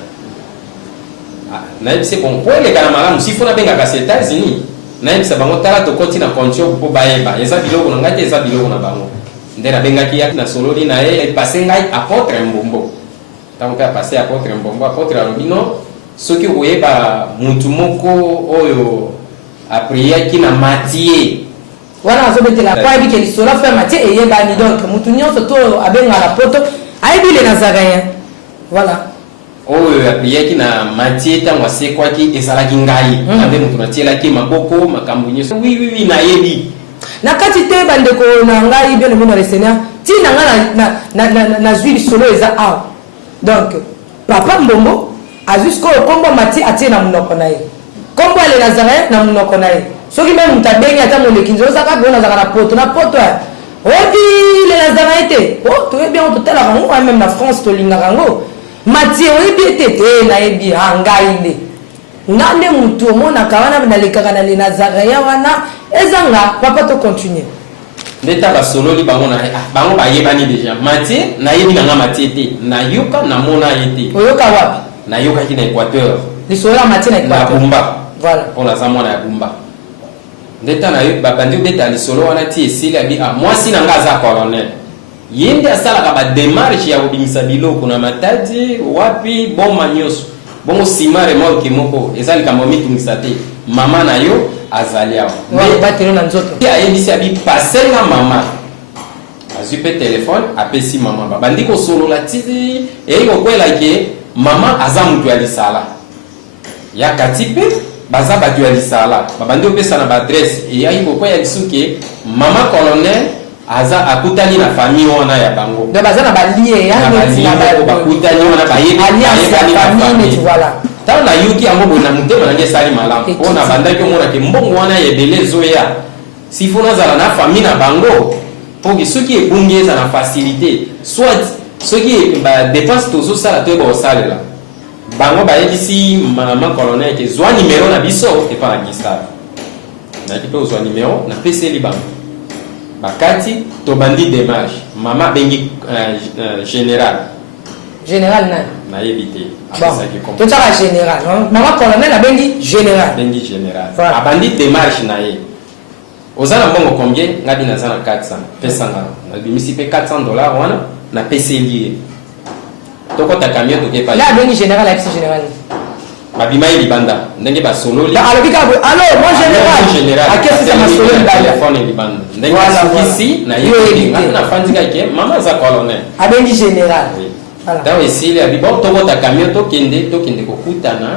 nayebise bon po eleka na malamu sifo nabengaka sa États-Unis nayebisa bango tala tokoti na condition mpo bayeba eza biloko na ngai te eza biloko na bango nde nabengaki ya nasololi na ye epase ngai apôtre mbombo ntango mpe apase apôtre mbombo apôtre alobi no soki okoyeba mutu moko oyo apriaki na Matie wana azobetela po ayebi ke lisolo afa Matie eyebani donc mutu nyonso to abengaka poto ayebi le Nazaréen voilà oyo apriaki na Matie ntango asekwaki ezalaki ngai nde mutu natielaki maboko makambo nyonso oui nayebi na kati te bandeko na ngai bien le le Seigneur tina nga na zwi lisolo eza awa donc papa mbombo azwi sikoyo kombo Matie atie na munoko na ye kombo ale Nazaréen na munoko na ye soki meme mutu abengi ata moleki nzela ozaka be nazaka na poto oyebi le Nazaréen te toyebi yango totalaka yango wana meme na France tolingaka yango Matie oyebi ete te nayebi ngai nde nga nde mutu omonaka wana nalekaka na le Nazaréen wana ezanga papa to continue ndeta basololi bango na bango bayebani déjà Mathieu nayebi nanga Mathieu te nayoka namona ye te oyoka wapi nayokaki na Équateur lisolo ya Mathieu na na Équateur Bumba voilà mpona aza mwana ya Bumba ndeta na yo babandi kobeta lisolo wana ti esili abi mwasi nanga aza colonel ye nde asalaka badémarche ya kobimisa biloko na Matadi wapi boma nyonso bongo nsima remorke moko eza likambo mitungisa te mama na yo azali awa batelo na nzoto ayebisi abi pasenga mama azwi mpe telefone apesi mama babandi kosolola titi eyi kokwela ke mama aza moto ya lisala yakati mpe baza bato ya lisala babandi kopesa na baadresse eyayi kokwela biso ke mama colonel aza akutani na famille wana ya bango donc baza na balie ya bakutani wana bayebani na famille ntango nayoki yango boye na motema nange esali malamu mpo na bandaki omona ke mbongo wana ebele ezoya sifo nazala na famille na bango mpoke soki ebungi eza na facilité soit soki badepense tozosala to eba osalela bango bayebisi mama colonel ke zwa nimero na biso epa na Gustave nayaki mpe ozwa nimero napeseli bango bakati tobandi démarche mama bengi général nani nayebi te bon totaka général mama colonel abengi général abandi démarche na ye oza na mbongo combien ngabi naza na 400 pesanga nabimisi mpe $400 wana napeseli ye tokota camion tokepa la abengi général ayebisi général babima ye libanda ndenge basololi alobi kaka alo moi général akesisa masolo telefone libanda ndenge asukisi na ye nafandi kake mama aza colonel abengi général donc esili abi bon tokota camion tokende kokutana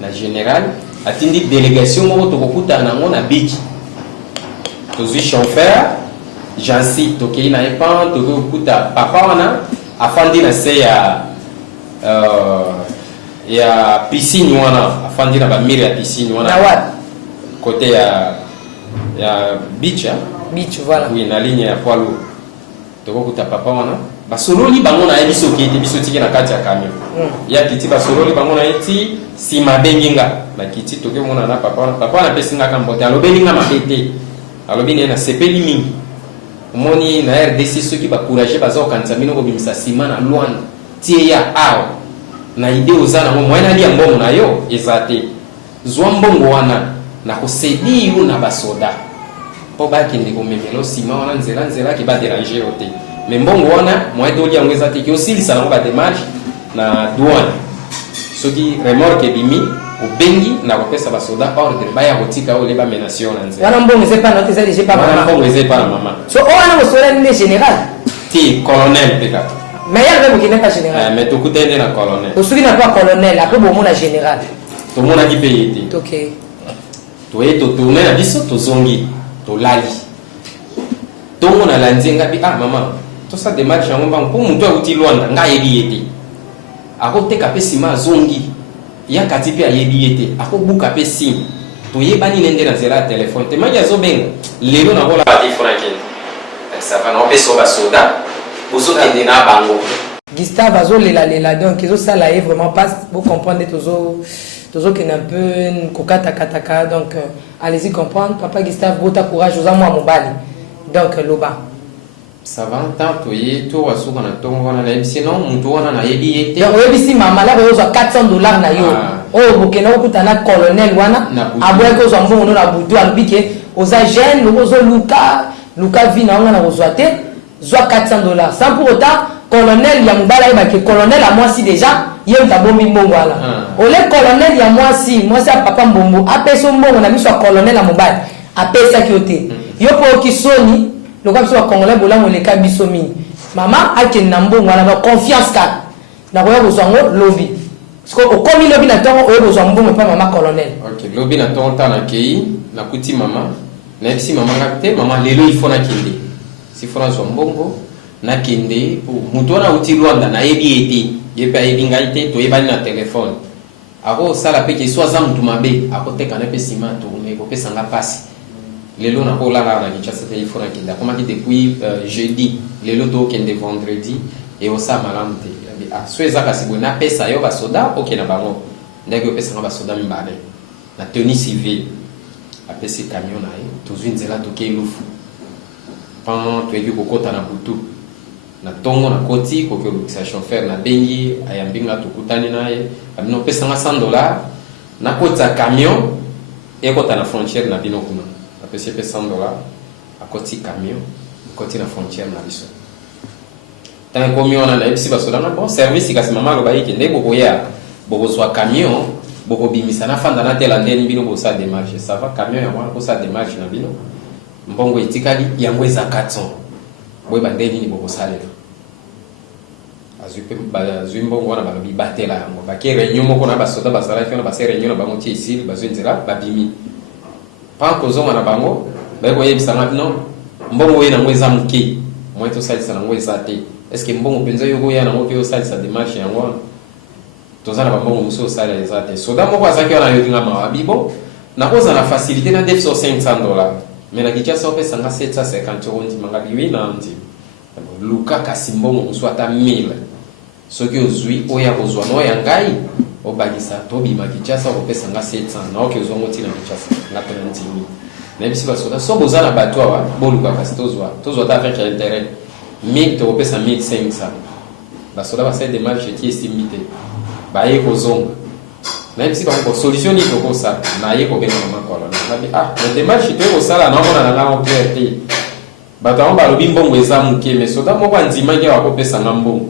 na général atindi délégation moko tokokutana nango na biki tozwi chauffeur jansi tokei na ye pan tokokuta papa wana afandi na se ya piscine wana afandi na bamire ya piscine wana na wapi côté ya beach voilà oui na ligne ya poids lourd tokokuta papa wana basololi bango na ye biso kete biso tiki na kati ya camion ya kiti basololi bango na ye ti nsima benginga na kiti tokemona na papa wana apesingaka mbote alobelinga mabe te alobi na ye nasepeli mingi omoni na RDC soki bakourage baza kokanisa bino kobimisa nsima na Luanda tie ya awa na ide oza nango moye nalia mbongo na yo eza te zwa mbongo wana na kosedi yo na basoda mpo bakende komemela nsima wana nzela ke baderange yo te me mbongo wana moye toli yango eza te ke osilisa nango bademarche na douane soki remorke ebimi obengi na kopesa basoda ordre baya kotika oyo leba menation na nzela wana mbongo eza epa na mama so oyo wana kosola nde général ti colonel mpe kaka mais yala mpe mokende mpa général mais tokutani nde na colonel osoki na mpa colonel apres bomona général tomonaki mpe ye te toye totourne na biso tozongi tolali ntongo nalandi ngabi mama tosa démarche yango mbango mpo moto akuti Luanda nga ayebi ye te akoteka mpe nsima azongi yakati mpe ayebi ye te akobuka mpe simu toyebani nende na nzela ya telefone te maki azobenga lelo nakola batiforakende sava na opesa basoda bozokende na bango Gustave azolela donc ezosala ye vraiment pas bocomprendre tozokende un peu kokatakataka donc allez-y comprendre papa Gustave bota courage oza mwa mobali donc loba ça va tant toye to wasuka na tongo wana na yebisi non mutu wana na yebi ye te donc oyebisi mama la kozwa $400 na yo oyo bokende kokutana colonel wana aboyaki ozwa mbongo no na butu alobi ke oza jeune ozoluka vi na wanga na kozwa te zwa $400 sans pour autant colonel ya mobali ayebaki colonel ya mwasi déjà ye moto abombi mbongo wana ole colonel ya mwasi ya papa mbombo apesa mbongo na miso ya colonel ya mobali apesaki yo te yo mpo okisoni lokola biso bakongolais bolamu eleka biso mingi mama akende na mbongo wana na confiance kaka nakoya kozwa yango lobi siko okomi lobi na ntongo oyo kozwa mbongo epa mama colonel lobi na ntongo ntango nakei nakuti mama nayebisi mama nga te mama lelo ifo nakende sifo nazwa mbongo nakende moto wana auti Luanda nayebi ye te ye mpe ayebi ngai te toyebani na telefone akosala mpe keso aza motu mabe akotekana mpe nsima tourne ekopesanga mpasi lelo nakolala na Kinshasa te ifo nakende akomaki depuis jeudi lelo tokende vendredi eosala malamu te so eza kasi boye napesa yo basoda okende bango ndenge opesanga basoda mibale na tenue civile apesi camion na ye tozwi nzela tokei lufu pan toyeki kokota na butu na tongo na koti koki olukisa chauffeur na bengi ayambinga tokutani naye abino opesanga $100 na koti ya camion ekota na frontière na bino kuna apesi pe $100 akoti camion ekoti na frontière na biso tant komi wana na ebisi basoda na bon service kasi mama aloba yeke nde bokoya bokozwa camion bokobimisa na fanda na tela ndeni bino bosa démarche ça va camion ya mwana kosa démarche na bino mbongo etikali yango eza 400 boyeba nde nini bokosalela azwi mbongo wana balobi batela yango bake réunion moko na basoda basalaki wana base réunion na bango tie isili bazwi nzela babimi pan kozonga na bango bayekoyebisanga bino mbongo oyo nango eza moke moye tosalisa nango eza te est ce que mbongo mpenza yo koya nango mpe osalisa démarche yango wana toza na bambongo mosusu osala eza te soda moko azalaki wana yotinga mawa bibo nakoza na facilité na defiso $500 mais na kichasa opesanga 750 euro ndimanga biwi na ndima luka kasi mbongo mosusu ata 1000 soki ozwi oya kozwa na oya ngai obakisa tobima kichasa okopesanga 700 na oke ozwa ngo ntina kichasa nga pena ndimi nayebisi basoda so boza na bato awa boluka kasi tozwa ta avec intérêt 1000 tokopesa 1500 basoda basali démarche eti esimi te baye kozonga nayebisi bango solution nini tokosala naye kobenga makolo nabi na démarche toye kosala naomona na ngango clair te bato yango balobi mbongo eza moke mais soda moko andimaki bakopesanga mbongo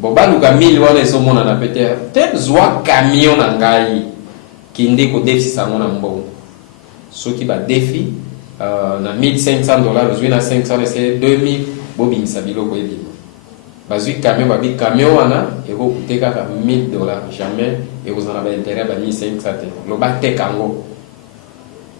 bo baluka 1000 wana ezomonana pete te zwa camion na ngai kinde kodefisa yango na mbongo soki badefi na $1500 ozwi na 500 ese 2000 bobimisa biloko ebima bazwi camion babi camion wana ekokute kaka $1000 jamais ekozala baintérêt ba 1500 te loba teka yango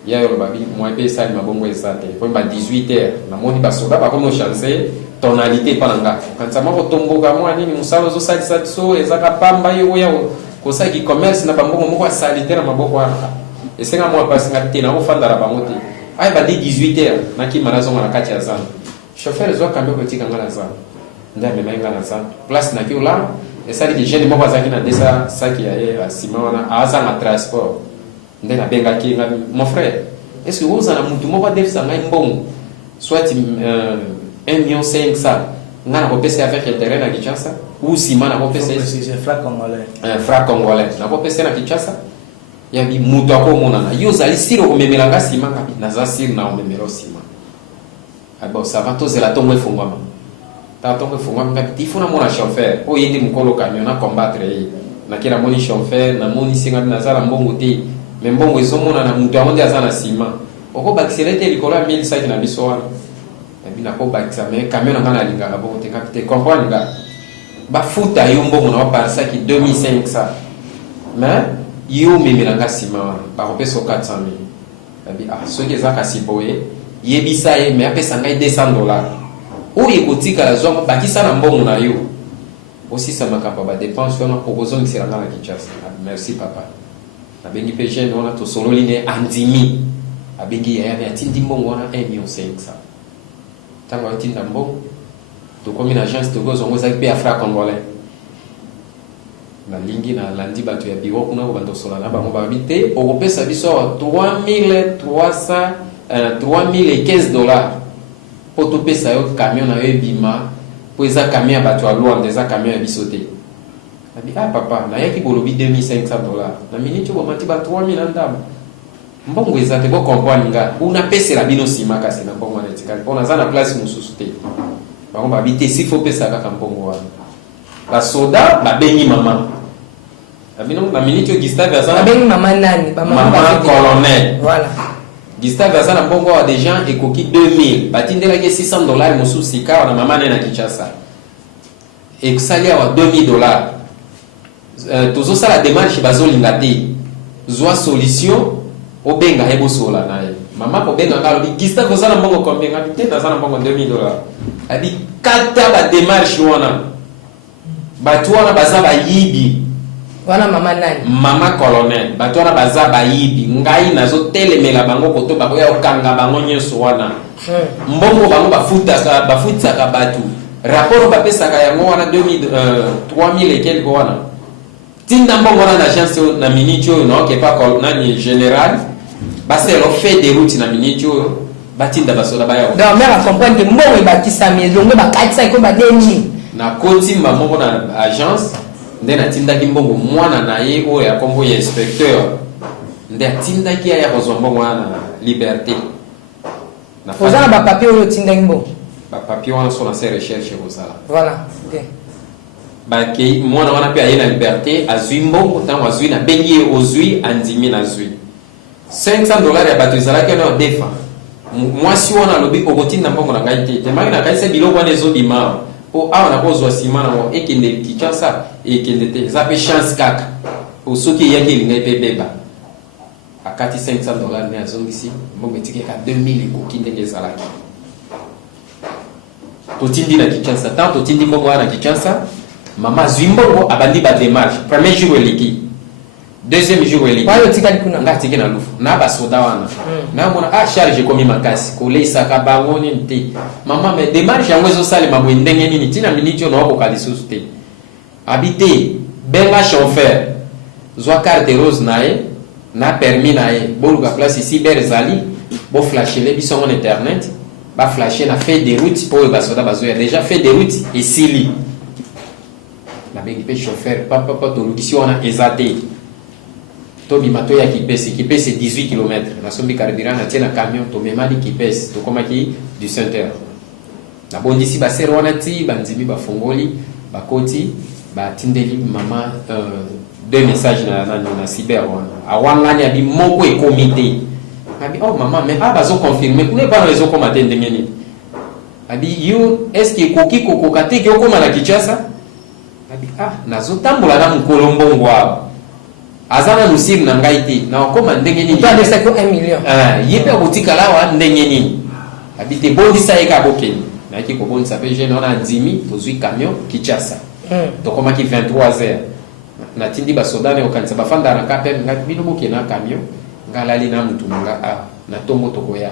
yayo lobabi mwa mpe esali mabongo eza te po ba 18h namoni basoda bakomi ochange tonalité mpa na nga kanisa moko tomboka mwa nini mosala ozosalisa biso ezaka pamba yo oya kosaki commerce na bambongo moko asali te na maboko wana esenga mwa pasinga te na ofandala bango te aye badi 18h nakima nazonga na kati ya zamba chauffeur ezwa camion kotika nga na zamba nde amemai nga na zamba place naki ola esali ke jeune moko azalaki na desa saki ya ye asima wana azanga transport nde nabengaki nga mon frère est ce que oza na mutu moko adefisa ngai mbongo soit 1,5 nga nakopesa avec intérêt na Kinshasa ou sima nakopesa franc congolais nakopesa na Kinshasa yabi mutu akomonana yo ozali siri okomemelanga sima kabi naza siri na omemela sima abo ça va tozela tongo efungwama ta tongo efungwama ngabi tifo na mona chauffeur oyo ndi mukolo camion na combattre ye nakela moni chauffeur na moni singa nazala mbongo te mais mbongo ezomona na mutu amonde aza na sima okobakisela te likolo ya 1000 na biso wana bina ko bakisa mais camion ngana lingaka boko te capite comprendre nga bafuta yo mbongo na baparsa ki 2500 mais yo memelanga sima ba kopesa 400,000 abi soki ezaka siboye yebisa ye mais apesa ngai $200 oyo ekotika la zwa bakisa na mbongo na yo aussi ça makapa ba dépense wana okozongisela nga na Kinshasa merci papa abengi pe jeune wana to solo line andimi abengi ya atindi mbongo wana 1,500,000 tango atinda mbongo tokomi na agence tokozongo ezalaki mpe ya franc congolais nalingi na landi bato ya biro kuna kobanda osola na bango babi te okopesa biso awa $3,015 mpo topesa yo camion na yo ebima mpo eza camion ya bato ya lwanda eza camion ya biso te abi papa nayaki bolobi $2,500 na miniti bomati ba 3,000 na ndambo mbongo eza te bokomprendre nga unapesela bino nsima kasi na mbongo wana etikali mpo naza na place mosusu te bango babi te si fo pesa kaka mbongo wana basoda babengi mama abino na minute yo Gustave aza babengi mama nani mama colonel voilà Gustave aza na mbongo wa déjà ekoki 2000 batindelaki $600 mosusu sika na mama nene na Kinshasa ekosali awa $2,000 tozosala démarche bazolinga te zwa solution obenga ebosola naye mama kobenga ngalo Gustave aza na mbongo combien ngabi te aza na mbongo $2,000 abi kata ba démarche wana bato wana baza bayibi wana mama nani mama colonel bato wana baza bayibi ngai nazotelemela bango koto bakoya okanga bango nyonso wana mbongo bango bafutisaka bato rapport bapesaka yango wana 3,000 et quelque wana tinda mbongo wana na agence na minute oyo naokepa nani général baselo fait de route na minute oyo batinda basoda baya donc mère a comprendre que mbongo ebakisami elongo bakatisa eko badeni na kotimba moko na agence nde natindaki mbongo mwana na ye oyo ya kombo ya inspecteur nde atindaki aya kozwa mbongo wana na liberté oza na bapapier oyo otindaki mbongo bapapier wana so na se recherche kozala voilà bakei mwana wana mpe aye na liberté azwi mbongo ntango azwi na bengi ye ozwi andimi na zwi $500 ya bato ezalaki na defa mwasi wana alobi okotinda mbongo na ngai te temaki nakaisa biloko wana ezobima po awa nakozwa nsima nango ekende Kinshasa ekende te eza mpe chance kaka soki eyaki elingai mpe beba akati $500 ne azongisi mbongo etikeka 2000 ekoki ndenge ezalaki totindi na Kinshasa tant totindi mbongo wana na Kinshasa mama azwi mbongo abandi badémarche premier jour eleki deuxième jour eleki wayo tikali kuna nga tiki na lufu na basoda wana naomona charge ekomi makasi koleisaka bango nini te mama me démarche yango ezosalema boye ndenge nini ntina miniti oyo naokoka lisusu te abi te benga chauffeur zwa carte rose na ye na permis na ye boluka place ici ber ezali boflashele biso ngo na internet baflashe na fait de route mpo oyo basoda bazoya déjà fait de route esili nabengi mpe chauffeur papa tolukisi wana eza te tobima toya kipesi 18 km nasombi carburant natie na camion tomemali kipesi tokomaki du centre nabondisi basere wana ti bandimi bafongoli bakoti batindeli mama deux messages na cyber wana awangani abi moko ekomi te abi oh mama mais bazoconfirme kuna epano ezokoma te ndenge nini abi yo est-ce que ekoki kokoka te ke okoma na Kinshasa abi nazotambola na mokolo mbongo awa aza na lusiri na ngai te na okoma ndenge nini adesaki 1 million ye mpe akotikala awa ndenge nini abi te bondisa ye kaka okende nayaki kobondisa mpe jeune wana andimi tozwi camion Kinshasa tokomaki 23h natindi basoda ne okanisa bafanda na kape nga bino bokena camion ngalali na mutu nanga na tombo tokoya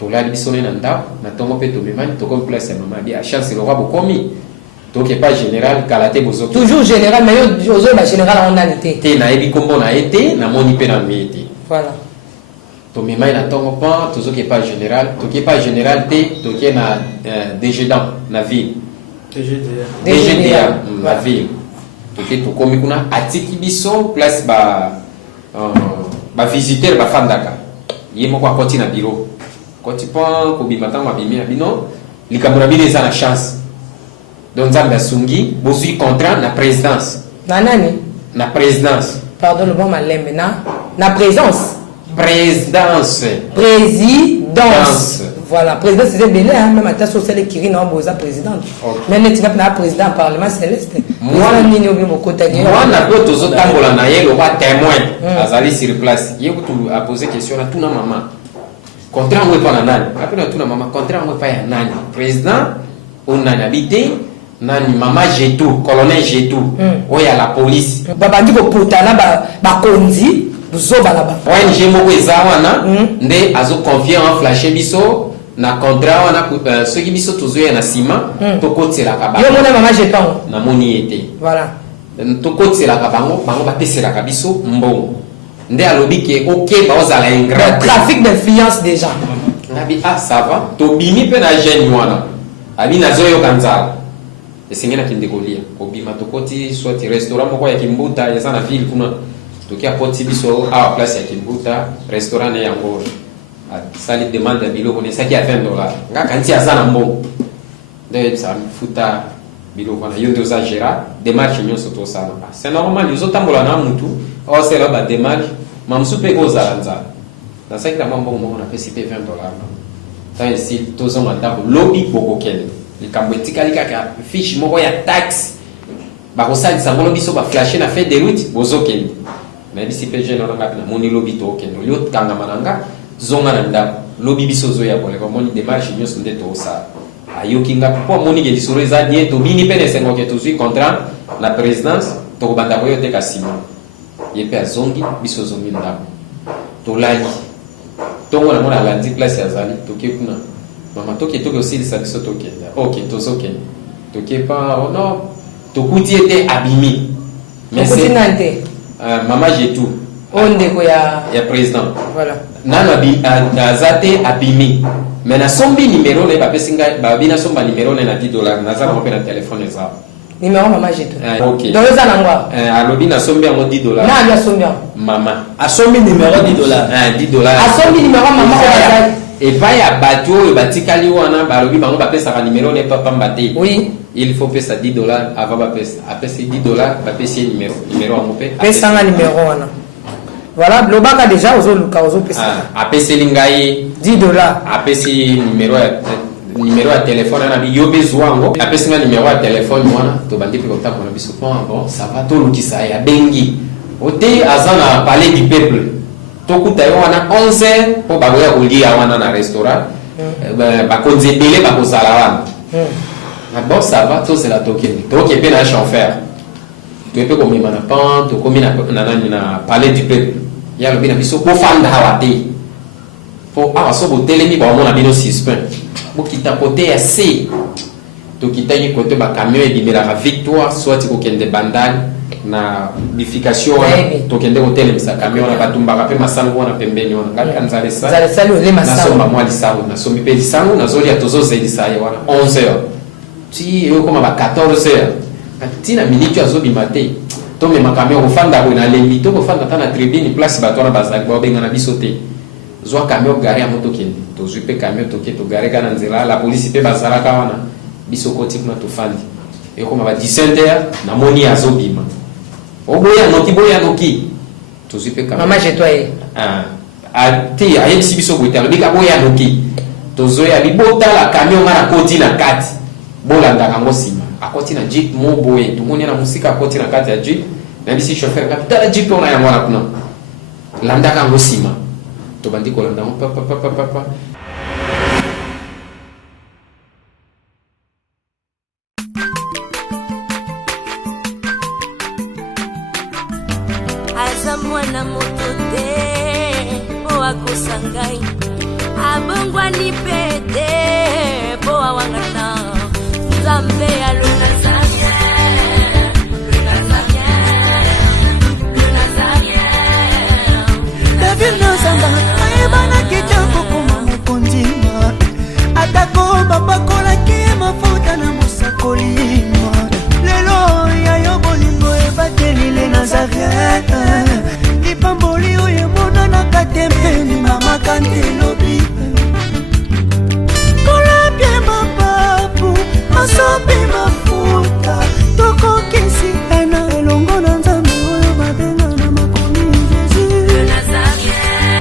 tolali biso na ndako na tombo mpe tomemani tokomi place ya mama bi a chance le roi bokomi toke pas général kalate bozo toujours général mais yo ozo ba général en anité te na ebi kombo na été na moni pe na miete voilà to memai na tongo pa tozoke pas général toke pas général te toke na DGDA na ville DGDA na ville toke tokomi kuna atiki biso place ba visiteur ba fandaka ye moko akoti na bureau koti pa ko bimata mabimi na bino likambo na bino eza na chance donc nzambe asungi bozwi contrat na présidence na nani na présidence pardon le bon malembe na présence voilà présidence c'est belé même à ta société qui n'a pas besoin président même tu vas président parlement céleste moi nini obi mokotani moi na ko tozo tambola na ye le roi témoin azali sur place ye kutu a poser question na tuna mama contrat ngwe pa na nani apena tuna mama contrat ngwe pa ya nani président on a habité nani mama Jetou colonel Jetou oya la police babandi ko putana ba konzi buzoba la ba ONG moko eza wana nde azo confier en flasher biso na contrat wana soki biso tozoya na sima tokotela ka ba yo mona mama Jetou na moni ete voilà tokotela ka bango batesela ka biso mbongo nde alobi ke OK ba ozala ingrat trafic d'influence déjà ngabi ça va to bimi pe na jeune wana abi nazoyo kanzala esengena kinde kolia obima tokoti soit restaurant moko ya Kimbuta eza na ville kuna tokia poti biso a place ya Kimbuta restaurant ya yango sali demande biloko ne saki ya $20 nga kanti azana mbongo de ça futa biloko na yondo za gera démarche nyoso to sala c'est normal ils otambola na mutu o sela ba démarche mamsupe ko zalanza na saki na mbongo mo na pesi pe $20 tant ici tozo mandabo lobby boko kende likambo etikali kaka fiche moko ya taxe bakosalisa ngolo biso baflashe na fait de route bozokende nayebisi mpe jeune wana ngapi namoni lobi tookende olio kangama na nga zonga na ndako lobi biso ozoya koleka omoni démarche nyonso nde toosala ayoki ngapi mpo amoni ke lisolo eza nie tobini mpe na esengo ke tozwi contrat na présidence tokobanda koyo te ka nsima ye mpe azongi biso ozongi ndako tolali ntongo namona alandi place azali toke kuna mama toke osilisa biso tokende ok tozokende toke pa no tokuti ete abimi mais c'est nante mama Jetou ondeko ya président. Voilà. Nana azate abimi. Mais na sombi numéro ne bapesinga babina somba numéro ne na $10 na za ko na téléphone za. Numéro maman jeto. OK. Donc ça nangwa. Alobi na sombi en $10. Na ya sombi. Maman. A sombi numéro $10. $10. A sombi numéro maman Ozai. Et pas ya bateau et batikali wana balobi bango bapesa ka numéro ne papa mbate. Oui. Il faut payer $10 avant bapesa. Apesa $10 bapesa numéro en mopé. Pesa nga numéro wana. Voilà, Blobaka déjà aux autres pesa. Apesa lingai $10. Apesa numéro ya téléphone na bi yobe zwango. Apesa nga numéro ya téléphone wana to bandi pe contact na biso bon ça va to lukisa ya bengi. Ote azana palais du peuple. Tokuta yo wana 11h po bagoya kolia wana na restaurant. Ba konzebele ba kozala wana. Bon ça va to c'est la token. To ke pe na chauffeur. Tu peux comme na pan, to comme na palais du peuple. Ya lo bina biso ko fanda hawate. Po aso bo telemi ba mona bino suspend. Bo kita côté ya C. To kita ni côté ba camion et bimela victoire soit ko kende bandal na bification to kende hotel misa camion na batumba ka pe masango na pembeni wana ngaka nzale sa. Nzale sali le masango. Na somba mwa lisango na sombi pe lisango na zoli ya tozo zeli sa ya wana 11h. Ti yo koma ba 14h. Tina minute ya zobi maté. To me makamio ko fanda ko na lembi to ko fanda tana tribune place batona bazak ba benga na bisote. Zo camion gare ya moto kende. To zupe camion to ke to gare kana nzela la police pe bazala ka wana. Bisoko tikuna to fandi. E koma ba 17h na moni ya zobima. Oboya noki. To zupe camion. Maman j'ai toi. Ti ayebisi biso ko tala bika boya noki. To zoya libota la camion na koti na kati. Bolanda kango sima. Akoti na jeep mo boye tumoni na musika akoti na kati ya jeep na bisi chauffeur kapita la jeep ona ya mwana kuna landa kango sima to bandiko landa mo papa aza mwana moto te po akosangai abongwani pete po awangana Nzambe alonga